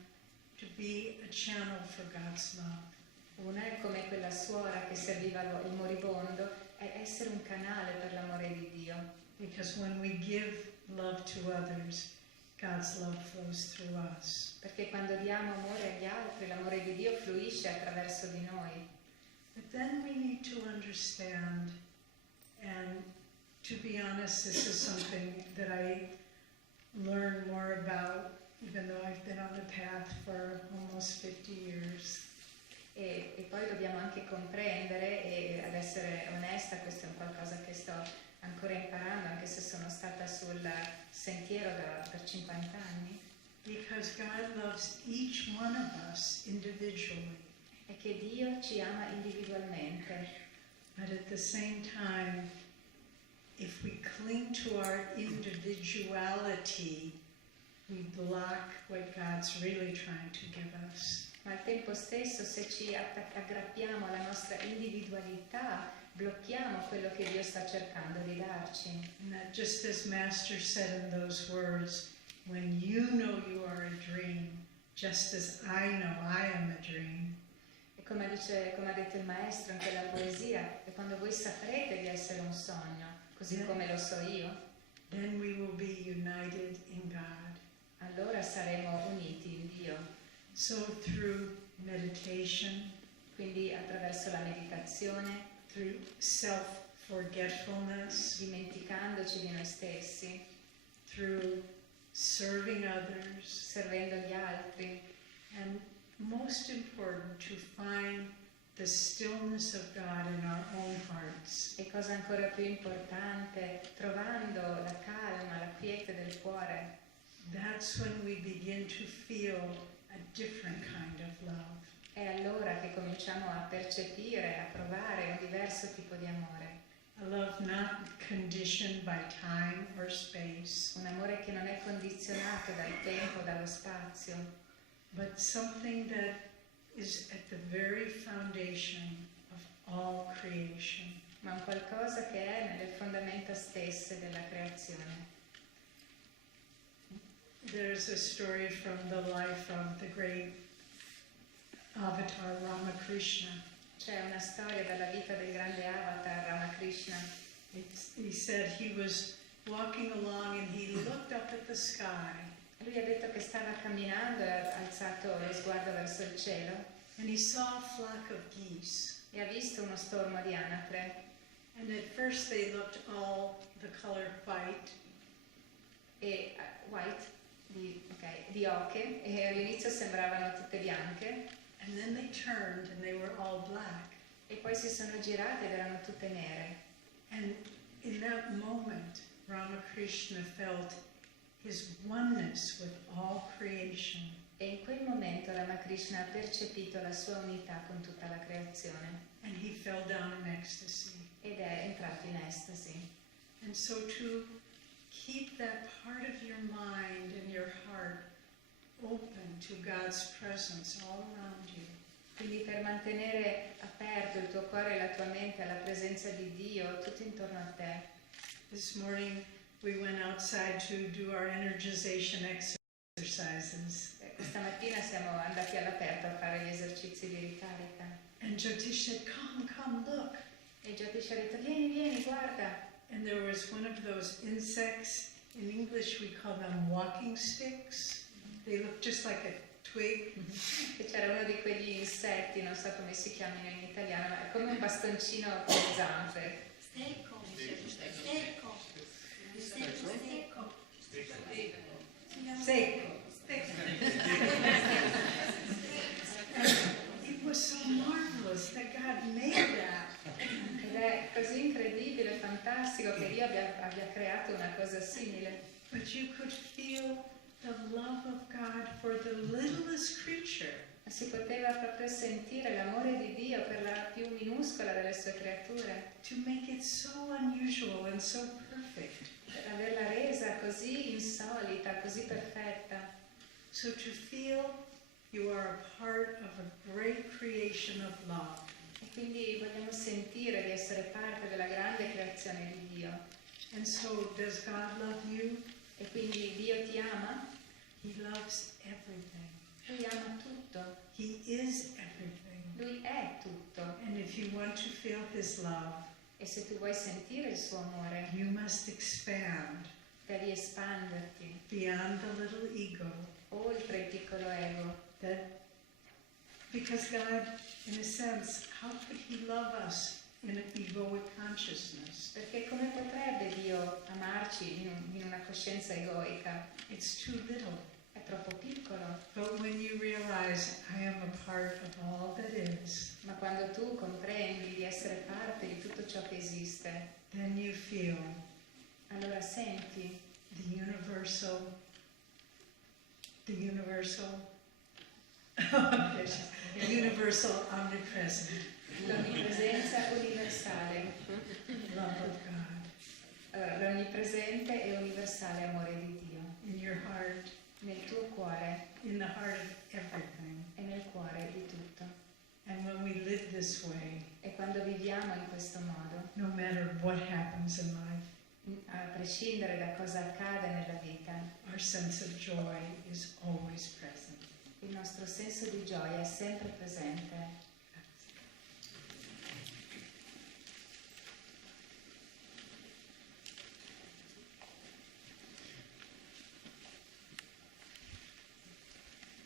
to be a channel for God's love. Una è come quella suora che serviva il moribondo, è essere un canale per l'amore di Dio. Because when we give love to others, God's love flows through us. Perché quando diamo amore agli altri, l'amore di Dio fluisce attraverso di noi. But then we need to understand, and to be honest, this is something that I learn more about, even though I've been on the path for almost 50 years. E poi dobbiamo anche comprendere, e ad essere onesta, questo è un qualcosa che sto ancora imparando, anche se sono stata sul sentiero per 50 anni. because God loves each one of us individually. È che Dio ci ama individualmente, But at the same time, if we cling to our individuality, we block what God's really trying to give us. ma al tempo stesso se ci aggrappiamo alla nostra individualità, blocchiamo quello che Dio sta cercando di darci. And that just as Master said in those words, when you know you are a dream, just as I know I am a dream, E come ha detto il maestro in quella poesia, e quando voi saprete di essere un sogno, così come lo so io, then we will be united in God. allora saremo uniti in Dio. So through meditation, Quindi attraverso la meditazione, through self-forgetfulness, dimenticandoci di noi stessi, through serving others, servendo gli altri, and most important, to find the stillness of God in our own hearts. e cosa ancora più importante, trovando la calma, la quiete del cuore. That's when we begin to feel a different kind of love. È allora che cominciamo a percepire, a provare un diverso tipo di amore. A love not conditioned by time or space, Un amore che non è condizionato dal tempo, dallo spazio, but something that is at the very foundation of all creation. ma un qualcosa che è nelle fondamenta stesse della creazione. There's a story from the life of the great avatar Ramakrishna. C'è una storia dalla vita del grande avatar Ramakrishna. He said he was walking along and he looked up at the sky Lui ha detto che stava camminando e ha alzato lo sguardo verso il cielo and he saw a flock of geese. e ha visto uno stormo di anatre. And at first they looked all the color white, E di oche, e all'inizio sembravano tutte bianche, and then they turned and they were all black. e poi si sono girate ed erano tutte nere. And in that moment, Ramakrishna felt his oneness with all creation. E in quel momento Ramakrishna ha percepito la sua unità con tutta la creazione And he fell down in ecstasy. ed è entrato in estasi. And so to keep that part of your mind and your heart open to God's presence all around you. Quindi per mantenere aperto il tuo cuore e la tua mente alla presenza di Dio tutto intorno a te. This morning we went outside to do our energization exercises. Questa mattina siamo andati all'aperto a fare gli esercizi di ricarica. And Jyotish said, come, look. E Jyotish ha detto, vieni, guarda. And there was one of those insects, in English we call them walking sticks. They look just like a twig. E c'era uno di quegli insetti, non so come si chiamino in italiano, ma è come un bastoncino con le zampe. Stecco. It was so marvelous that God made that. Ed è così incredibile, fantastico che Dio abbia creato una cosa simile. But you could feel the love of God for the littlest creature. Ma si poteva proprio sentire l'amore di Dio per la più minuscola delle sue creature, To make it so unusual and so perfect. per averla resa così insolita, così perfetta. So to feel you are a part of a great creation of love. E quindi vogliamo sentire di essere parte della grande creazione di Dio. And so does God love you? E quindi Dio ti ama? He loves everything. Lui ama tutto. He is everything. Lui è tutto. And if you want to feel His love, E se tu vuoi sentire il suo amore, you must expand devi espanderti beyond the little ego. oltre il piccolo ego. Because God, in a sense, how could He love us in an egoic consciousness? Perché come potrebbe Dio amarci in una coscienza egoica? It's too little. È troppo piccolo. But when you realize I am a part of all that is, Ma quando tu comprendi di essere parte di tutto ciò che esiste, then you feel allora senti the universal the universal, universal omnipresent l'onnipresenza universale, love of God l'onnipresente e universale amore di Dio, in your heart, nel tuo cuore in the heart of everything. e nel cuore di tutto. And when we live this way, E quando viviamo in questo modo, no matter what happens in life, a prescindere da cosa accade nella vita, our sense of joy is always present. il nostro senso di gioia è sempre presente.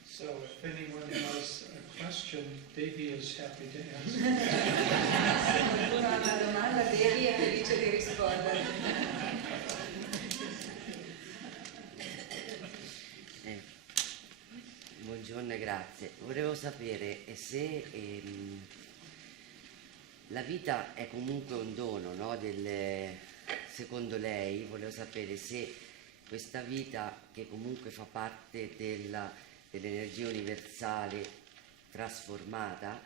So if anyone has a question, Devi is happy to answer. Se qualcuno ha una domanda, Devi è felice di rispondere. Buongiorno e grazie. Volevo sapere se la vita è comunque un dono, no? Secondo lei, volevo sapere se questa vita, che comunque fa parte dell'energia universale trasformata,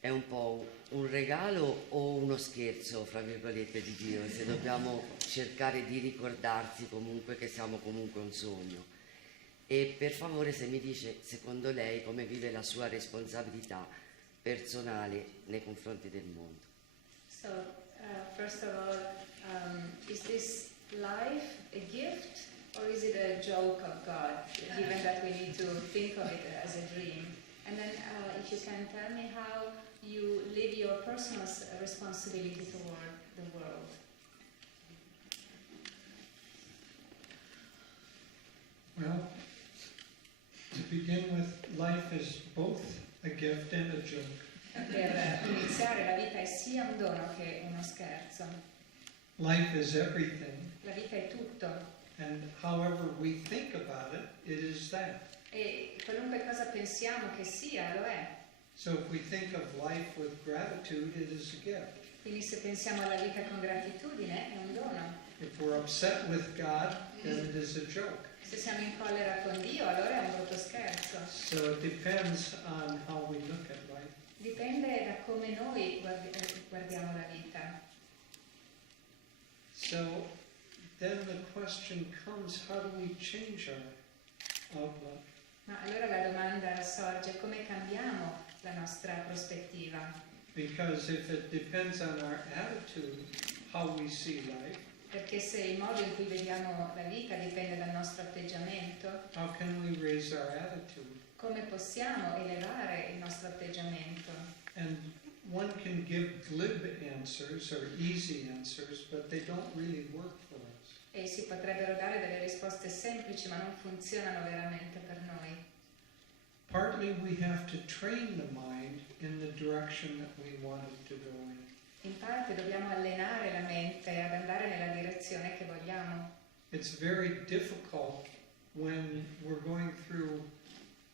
è un po' un regalo o uno scherzo, fra virgolette, di Dio, se dobbiamo cercare di ricordarsi comunque che siamo comunque un sogno. E per favore, se mi dice, secondo lei, come vive la sua responsabilità personale nei confronti del mondo. So, first of all, is this life a gift or is it a joke of God, given that we need to think of it as a dream? And then if you can tell me how you live your personal responsibility toward the world. Well, to begin with, life is both a gift and a joke. Per iniziare, la vita è sia un dono che uno scherzo. Life is everything, La vita è tutto and however we think about it, it is that. e qualunque cosa pensiamo che sia, lo è. So if we think of life with gratitude, it is a gift. Quindi se pensiamo alla vita con gratitudine, è un dono. If we're upset with God, then it is a joke. Se siamo in collera con Dio, allora è un brutto scherzo. So it depends on how we look at life. Dipende da come noi guardiamo la vita. So then the question comes, how do we change our outlook? Ma allora la domanda sorge, come cambiamo la nostra prospettiva? Because if it depends on our attitude, how we see life, Perché se il modo in cui vediamo la vita dipende dal nostro atteggiamento, how can we raise our attitude? come possiamo elevare il nostro atteggiamento? And one can give glib answers or easy answers, but they don't really work for us. E si potrebbero dare delle risposte semplici, ma non funzionano veramente per noi. Partly we have to train the mind in the direction that we want it to go in. In parte dobbiamo allenare la mente ad andare nella direzione che vogliamo. It's very difficult when we're going through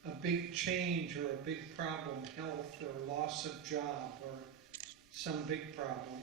a big change or a big problem, health or loss of job or some big problem.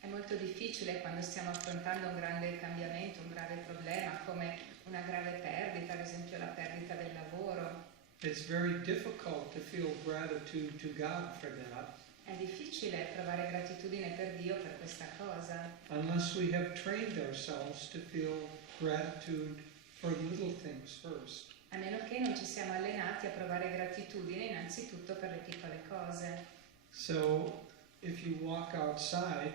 È molto difficile quando stiamo affrontando un grande cambiamento, un grave problema, come una grave perdita, ad esempio la perdita del lavoro. It's very difficult to feel gratitude to God for that È difficile provare gratitudine per Dio per questa cosa, unless we have trained ourselves to feel gratitude for little things first. a meno che non ci siamo allenati a provare gratitudine innanzitutto per le piccole cose. So if you walk outside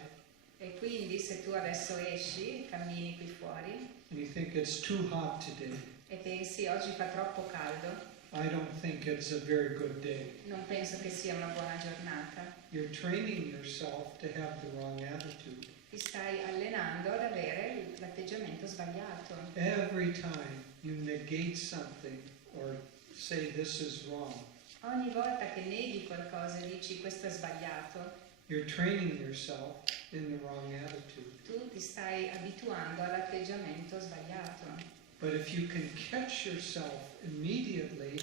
E quindi se tu adesso esci, cammini qui fuori and you think it's too hot today, e pensi oggi fa troppo caldo, I don't think it's a very good day. non penso che sia una buona giornata. You're training yourself to have the wrong attitude. Ti stai allenando ad avere l'atteggiamento sbagliato. Every time you negate something or say this is wrong, Ogni volta che neghi qualcosa e dici questo è sbagliato, you're training yourself in the wrong attitude. tu ti stai abituando all'atteggiamento sbagliato. But if you can catch yourself immediately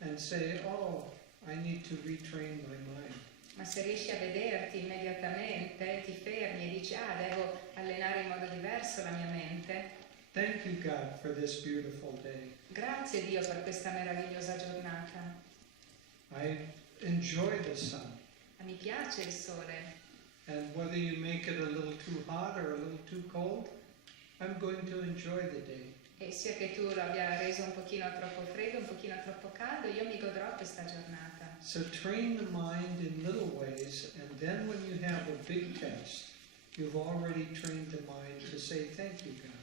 and say, oh, I need to retrain my mind, Ma se riesci a vederti immediatamente, ti fermi e dici devo allenare in modo diverso la mia mente, Thank you, God, for this beautiful day. Grazie Dio per questa meravigliosa giornata. I enjoy the sun. Mi piace il sole. And whether you make it a little too hot or a little too cold, I'm going to enjoy the day. E sia che tu lo abbia reso un pochino troppo freddo, un pochino troppo caldo, io mi godrò questa giornata. So train the mind in little ways, and then when you have a big test, you've already trained the mind to say thank you, God.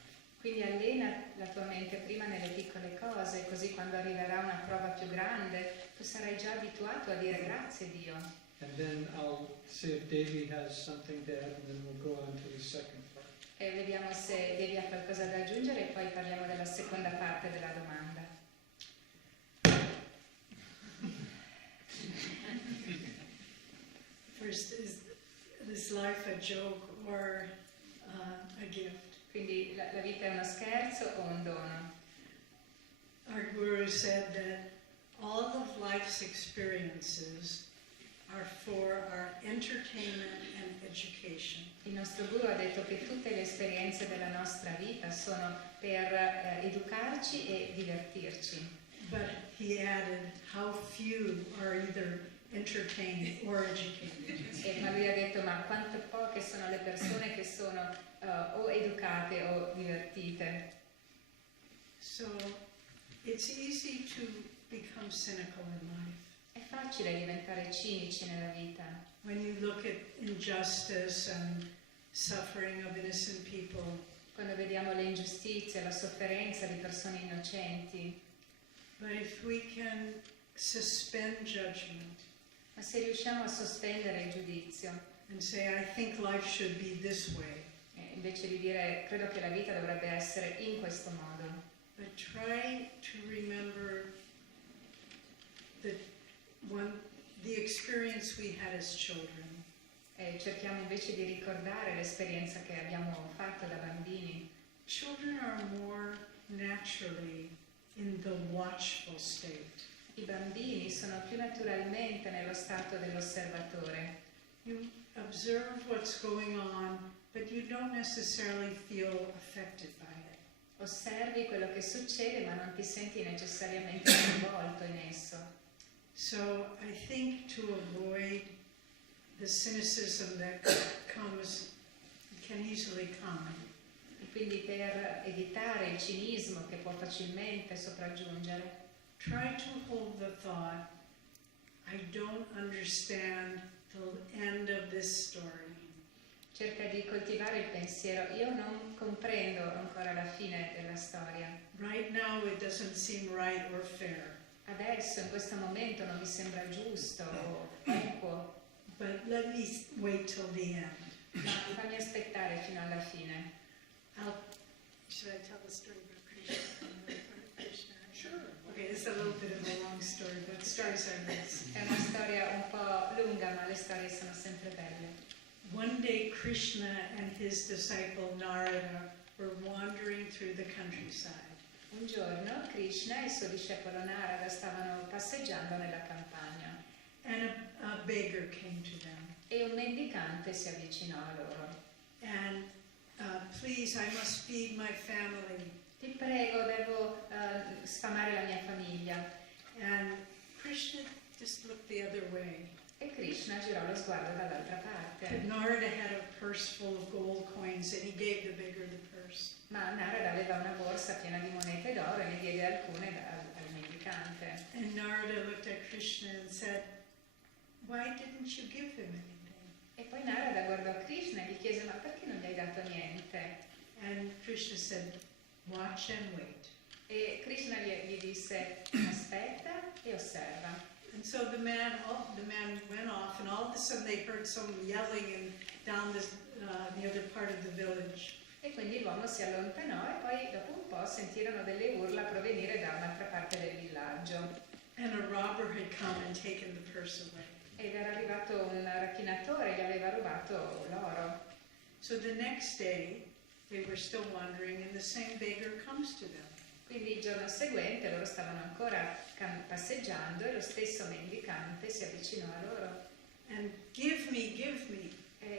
Quindi allena la tua mente prima nelle piccole cose, così quando arriverà una prova più grande, tu sarai già abituato a dire grazie Dio. And then I'll see if Devi has something to add, and then we'll go on to the second part. E vediamo se Devi ha qualcosa da aggiungere e poi parliamo della seconda parte della domanda. First, is this life a joke or a gift? Quindi la vita è uno scherzo o un dono? Our Guru said that all of life's experiences are for our entertainment and education. Il nostro Guru ha detto che tutte le esperienze della nostra vita sono per educarci e divertirci. But he added, how few are either entertained or educated. Ma lui ha detto, ma quante poche sono le persone che sono o educate o divertite. So it's easy to become cynical in life. È facile diventare cinici nella vita. When you look at injustice and suffering of innocent people, Quando vediamo le ingiustizie, la sofferenza di persone innocenti. but if we can suspend judgment Ma se riusciamo a sospendere il giudizio, and say, I think life should be this way, invece di dire credo che la vita dovrebbe essere in questo modo, but try to remember the experience we had as children. e cerchiamo invece di ricordare l'esperienza che abbiamo fatto da bambini. Children are more naturally in the watchful state. I bambini sono più naturalmente nello stato dell'osservatore. You observe what's going on, but you don't necessarily feel affected by it. Osservi quello che succede, ma non ti senti necessariamente coinvolto in esso. So I think to avoid the cynicism that can easily come, E quindi per evitare il cinismo che può facilmente sopraggiungere, try to hold the thought, I don't understand the end of this story. cerca di coltivare il pensiero, io non comprendo ancora la fine della storia. Right now it doesn't seem right or fair, Adesso, in questo momento, non mi sembra giusto o equo, but let me wait till the end. ma fammi aspettare fino alla fine. Should I tell the story about Krishna? Sure. Okay, it's a little bit of a long story, but stories are nice. È una storia un po' lunga, ma le storie sono sempre belle. One day Krishna and his disciple Narada were wandering through the countryside. Un giorno Krishna e il suo discepolo Narada stavano passeggiando nella campagna And a beggar came to them. e un mendicante si avvicinò a loro. And please, I must feed my family. Ti prego, devo sfamare la mia famiglia. And Krishna just looked the other way. E Krishna girò lo sguardo dall'altra But parte. Narada had a purse full of gold coins and he gave the beggar the purse. Ma Narada aveva una borsa piena di monete d'oro e ne diede alcune al mendicante. And Narada looked at Krishna and said, why didn't you give him anything? E poi Narada guardò Krishna e gli chiese: ma perché non gli hai dato niente? And Krishna said, watch and wait. E Krishna gli disse: aspetta e osserva. And so the man went off, and all of a sudden they heard someone yelling and down the other part of the village. E quindi l'uomo si allontanò e poi dopo un po' sentirono delle urla provenire da un'altra parte del villaggio. And a robber had come and taken the purse away. Ed era arrivato un rapinatore e gli aveva rubato l'oro. So the next day they were still wandering, and the same beggar comes to them. Quindi il giorno seguente loro stavano ancora passeggiando e lo stesso mendicante si avvicinò a loro. And give me.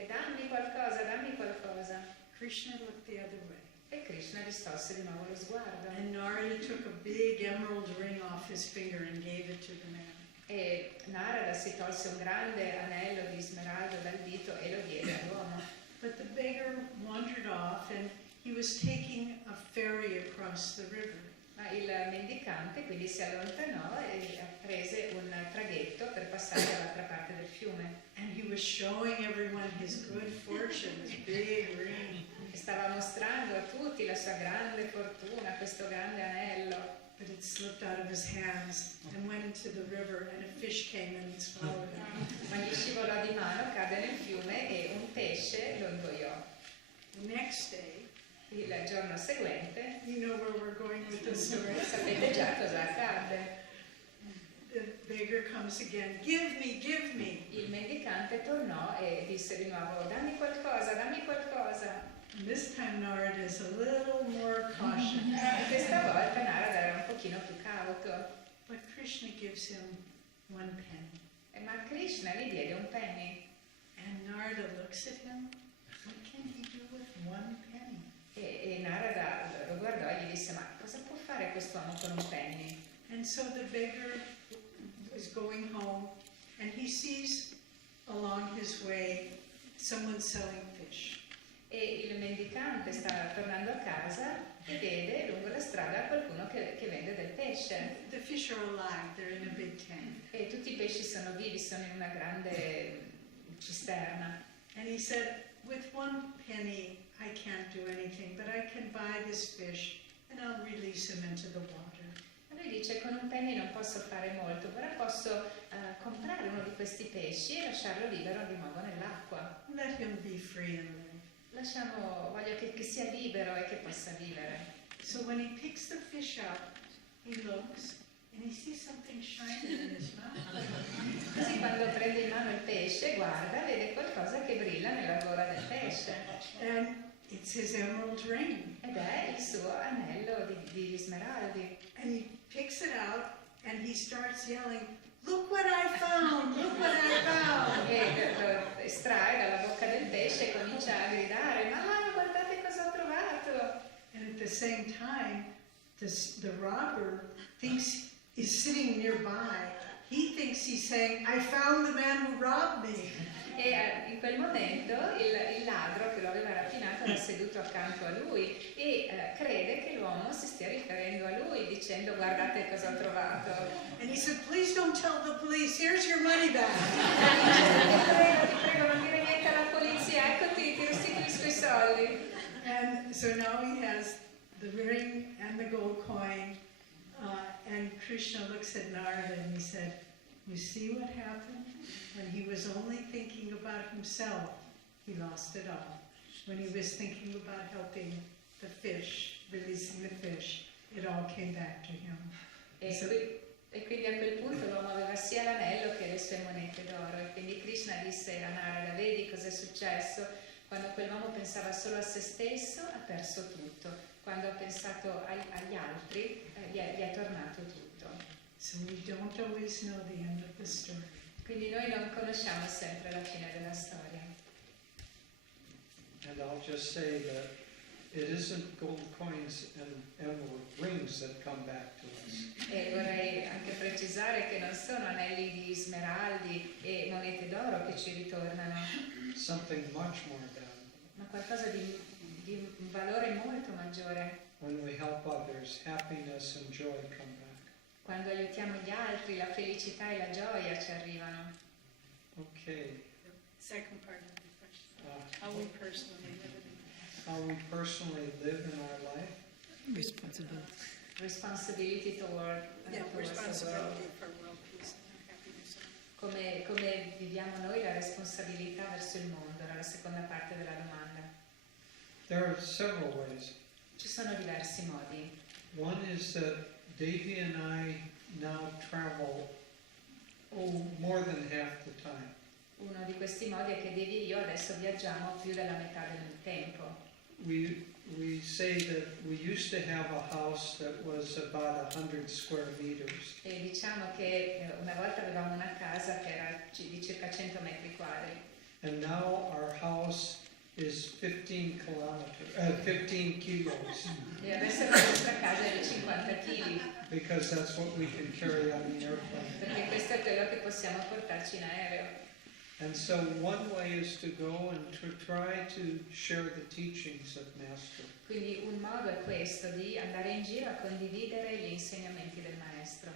Dammi qualcosa, dammi qualcosa. Krishna looked the other way. E Krishna distolse di nuovo lo sguardo. And Narada took a big emerald ring off his finger and gave it to the man. E Narada si tolse un grande anello di smeraldo dal dito e lo diede all'uomo. But the beggar wandered off and he was taking a ferry across the river. Ma il mendicante quindi si allontanò e prese un traghetto per passare dall'altra parte del fiume. And he was showing everyone his good fortune, his big ring. E stava mostrando a tutti la sua grande fortuna, questo grande anello. But it slipped out of his hands and went into the river, and a fish came and swallowed it. Ma gli scivolò di mano, cadde nel fiume e un pesce lo ingoiò. The next day, Il giorno seguente, you know where we're going with this story. sapete già cosa accadde. The beggar comes again, give me, give me. Il mendicante tornò e disse di nuovo, dammi qualcosa, dammi qualcosa. And this time Narada is a little more cautious. E questa volta Narada era un pochino più cauto. But Krishna gives him 1 penny. Ma Krishna gli diede un penny. And Narada looks at him. What can he do with 1 penny? E Narada lo guardò e gli disse, ma cosa può fare quest'uomo con un penny? And so the beggar is going home, and he sees along his way someone selling fish. E il mendicante sta tornando a casa e vede lungo la strada qualcuno che vende del pesce. The fish are alive, they're in a big tank. E tutti i pesci sono vivi, sono in una grande cisterna. And he said, with 1 penny, I can't do anything, but I can buy this fish and I'll release him into the water. E lui dice, con un penny non posso fare molto, però posso comprare uno di questi pesci e lasciarlo libero di nuovo nell'acqua. Let him be free and live. Voglio che sia libero e che possa vivere. So when he picks the fish up, he looks and he sees something shining in his mouth. Così quando prende in mano il pesce, guarda, vede qualcosa che brilla nella gola del pesce. And it's his emerald ring. Ed è il suo anello di smeraldi. And he picks it out and he starts yelling, look what I found, look what I found. E lo estrae dalla bocca del pesce e comincia a gridare, ma guardate cosa ho trovato. And at the same time, the robber thinks is sitting nearby. He thinks he's saying, I found the man who robbed me. E in quel momento il ladro che lo aveva rapinato era seduto accanto a lui e crede che l'uomo si stia riferendo a lui dicendo guardate cosa ho trovato. And he said, please don't tell the police, here's your money back. Ti prego, non dire niente alla polizia, eccoti, ti restituisco i soldi. And so now he has the ring and the gold coin. And Krishna looks at Narada and he said, you see what happened? When he was only thinking about himself, he lost it all. When he was thinking about helping the fish, releasing the fish, it all came back to him. E quindi a quel punto l'uomo aveva sia l'anello che le sue monete d'oro. E quindi Krishna disse a Narada, vedi cosa è successo? Quando quell'uomo pensava solo a se stesso, ha perso tutto. Quando ha pensato agli altri, gli è tornato tutto. So we don't always know the end of the story. Quindi noi non conosciamo sempre la fine della storia. And I'll just say that it isn't gold coins and emerald rings that come back to us. E vorrei anche precisare che non sono anelli di smeraldi e monete d'oro che ci ritornano, Something much more valuable. ma qualcosa di un valore molto maggiore. When we help others, happiness and joy come back. Quando aiutiamo gli altri, la felicità e la gioia ci arrivano. Okay. Second part of the question. Uh, How we personally live in how we personally live in our life. Responsibility toward towards the world. for world peace and happiness. Come viviamo noi la responsabilità verso il mondo, era la seconda parte della domanda. There are several ways. Ci sono diversi modi. One is that Devi and I now travel more than half the time. Uno di questi modi è che Devi e io adesso viaggiamo più della metà del tempo. We say that we used to have a house that was about 100 square meters. E diciamo che una volta avevamo una casa che era di circa 100 metri quadri. And now our house is 15 kilos, E adesso la nostra casa è di 50 kg, because that's what we can carry on the airplane. perché questo è quello che possiamo portarci in aereo. And so one way is to go and to try to share the teachings of Master. Quindi un modo è questo, di andare in giro a condividere gli insegnamenti del Maestro.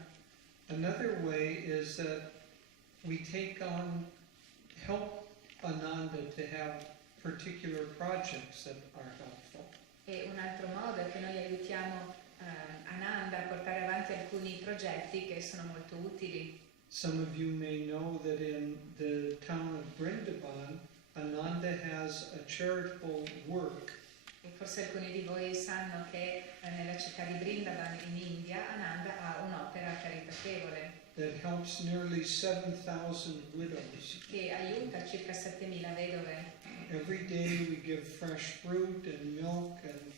Another way is that we take on, help Ananda to have particular projects that are helpful. E un altro modo è che noi aiutiamo Ananda a portare avanti alcuni progetti che sono molto utili. Some of you may know that in the town of Brindaban, Ananda has a charitable work E forse alcuni di voi sanno che nella città di Brindaban in India Ananda ha un'opera caritatevole that helps nearly 7,000 widows. che aiuta circa 7.000 vedove. Every day we give fresh fruit and milk and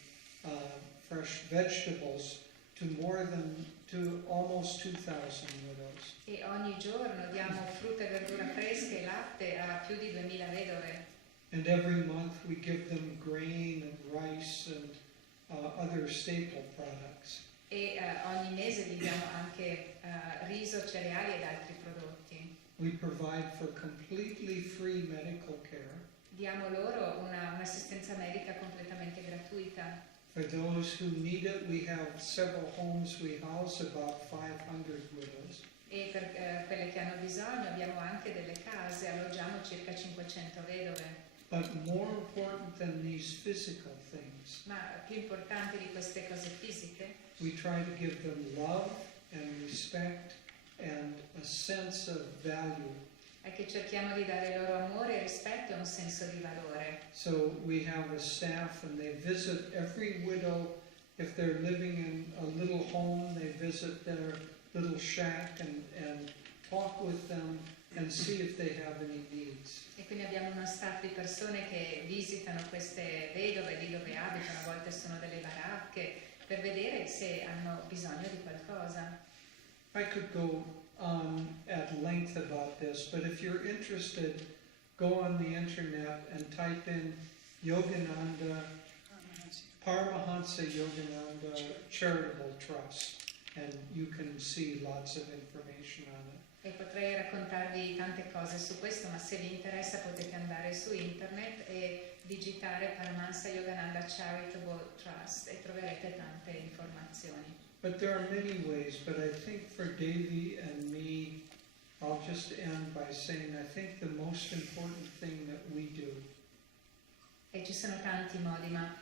fresh vegetables to almost 2,000 widows. E ogni giorno diamo frutta e verdura fresca e latte a più di 2.000 vedove. And every month we give them grain and rice and other staple products. E ogni mese gli diamo anche riso, cereali ed altri prodotti. We provide for completely free medical care. Diamo loro un'assistenza medica completamente gratuita. For those who need it, we have several homes. We house about 500 widows. E per quelle che hanno bisogno abbiamo anche delle case, alloggiamo circa 500 vedove. But more important than these physical things, Ma più importante di queste cose fisiche, we try to give them love and respect and a sense of value. è che cerchiamo di dare loro amore, rispetto e un senso di valore. So we have a staff and they visit every widow. If they're living in a little home, they visit their little shack and talk with them and see if they have any needs. E quindi abbiamo uno staff di persone che visitano queste vedove lì dove abitano, a volte sono delle baracche, per vedere se hanno bisogno di qualcosa. I could go on at length about this, but if you're interested, go on the internet and type in Yogananda, Paramahansa Yogananda Charitable Trust, and you can see lots of information on it. E potrei raccontarvi tante cose su questo, ma se vi interessa potete andare su internet e digitare Paramahansa Yogananda Charitable Trust e troverete tante informazioni. But there are many ways, but I think for Devi and me, I'll just end by saying I think the most important thing that we do E ci sono tanti modi, ma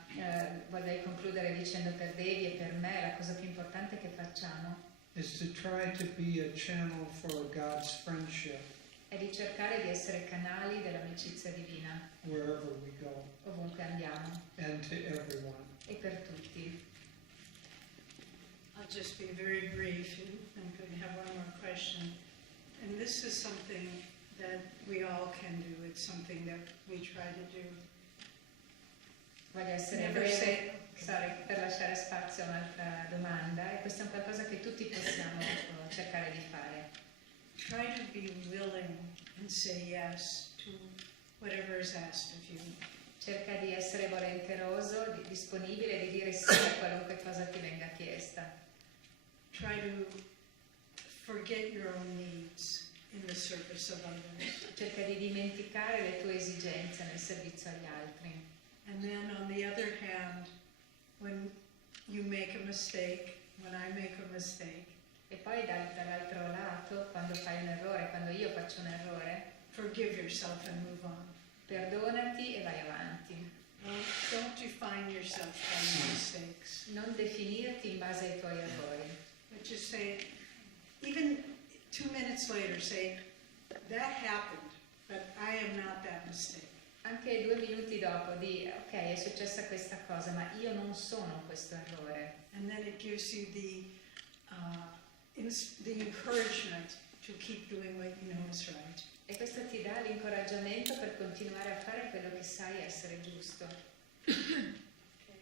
vorrei concludere dicendo per Devi e per me la cosa più importante che facciamo is to try to be a channel for God's friendship è di cercare di essere canali dell'amicizia divina wherever we go ovunque andiamo and to everyone. e per tutti. I'll just be very brief, and I'm going to have one more question. And this is something that we all can do. It's something that we try to do. Voglio essere Never breve, say- per lasciare spazio a un'altra domanda, e questo è un qualcosa che tutti possiamo cercare di fare. Try to be willing and say yes to whatever is asked of you. Cerca di essere volenteroso, disponibile, di dire sì a qualunque cosa ti venga chiesta. Try to forget your own needs in the service of others. Cerca di dimenticare le tue esigenze nel servizio agli altri. And then on the other hand, when you make a mistake, when I make a mistake, E poi dall'altro lato, quando fai un errore, quando io faccio un errore, forgive yourself and move on. perdonati e vai avanti. Don't define yourself by your mistakes. Non definirti in base ai tuoi errori. But just say, even 2 minutes later, say, that happened, but I am not that mistake. Anche 2 minuti dopo di, ok, è successa questa cosa, ma io non sono questo errore. And then it gives you the encouragement to keep doing what you know is right. E questo ti dà l'incoraggiamento per continuare a fare quello che sai essere giusto.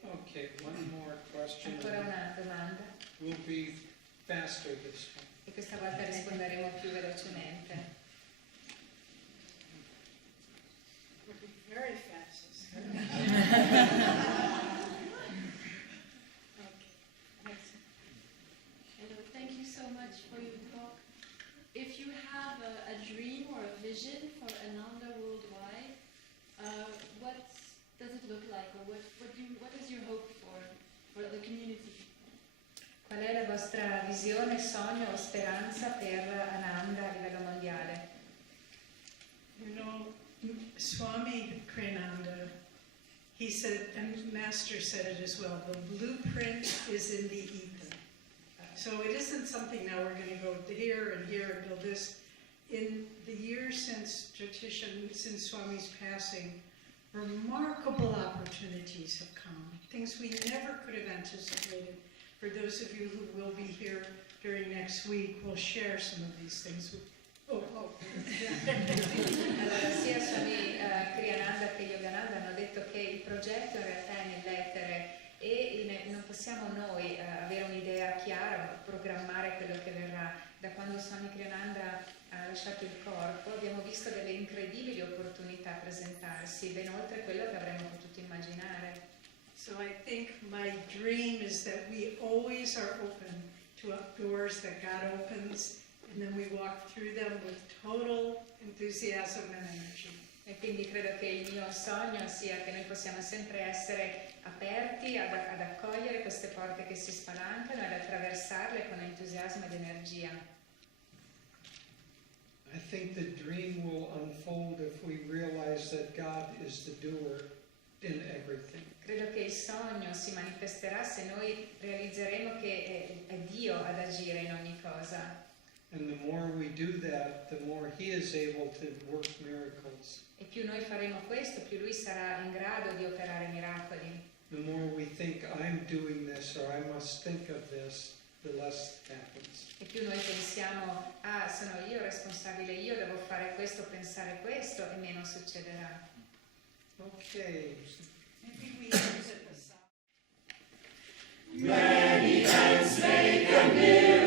Okay, one more question. Ancora una domanda? We'll be faster this time. E questa volta risponderemo più velocemente. Very fast. vision for Ananda Worldwide. What does it look like, or what is your hope for the community? Qual è la vostra visione, sogno o speranza per Ananda a livello mondiale? You know, Swami Satchidananda, he said, and Master said it as well, the blueprint is in the ether. So it isn't something now we're going to go here and build this. In the years since Jyotish and since Swami's passing, remarkable opportunities have come, things we never could have anticipated. For those of you who will be here during next week, we'll share some of these things. Allora, sia Swami Satchidananda che Yogananda hanno detto che il progetto in realtà è nell'etere e non possiamo noi avere un'idea chiara, programmare quello che verrà. Da quando Swami Satchidananda ha lasciato il corpo abbiamo visto delle incredibili opportunità presentarsi, ben oltre quello che avremmo potuto immaginare. So I think my dream is that we always are open to doors that God opens, and then we walk through them with total enthusiasm and energy. E quindi credo che il mio sogno sia che noi possiamo sempre essere aperti ad accogliere queste porte che si spalancano e ad attraversarle con entusiasmo ed energia. I think the dream will unfold if we realize that God is the doer in everything. Credo che il sogno si manifesterà se noi realizzeremo che è Dio ad agire in ogni cosa. And the more we do that, the more He is able to work miracles. E più noi faremo questo, più Lui sarà in grado di operare miracoli. The more we think I'm doing this or I must think of this, the less happens. E più noi pensiamo, sono io responsabile, io devo fare questo, pensare questo, e meno succederà. Okay. Maybe we use it aside. Many hands make a miracle.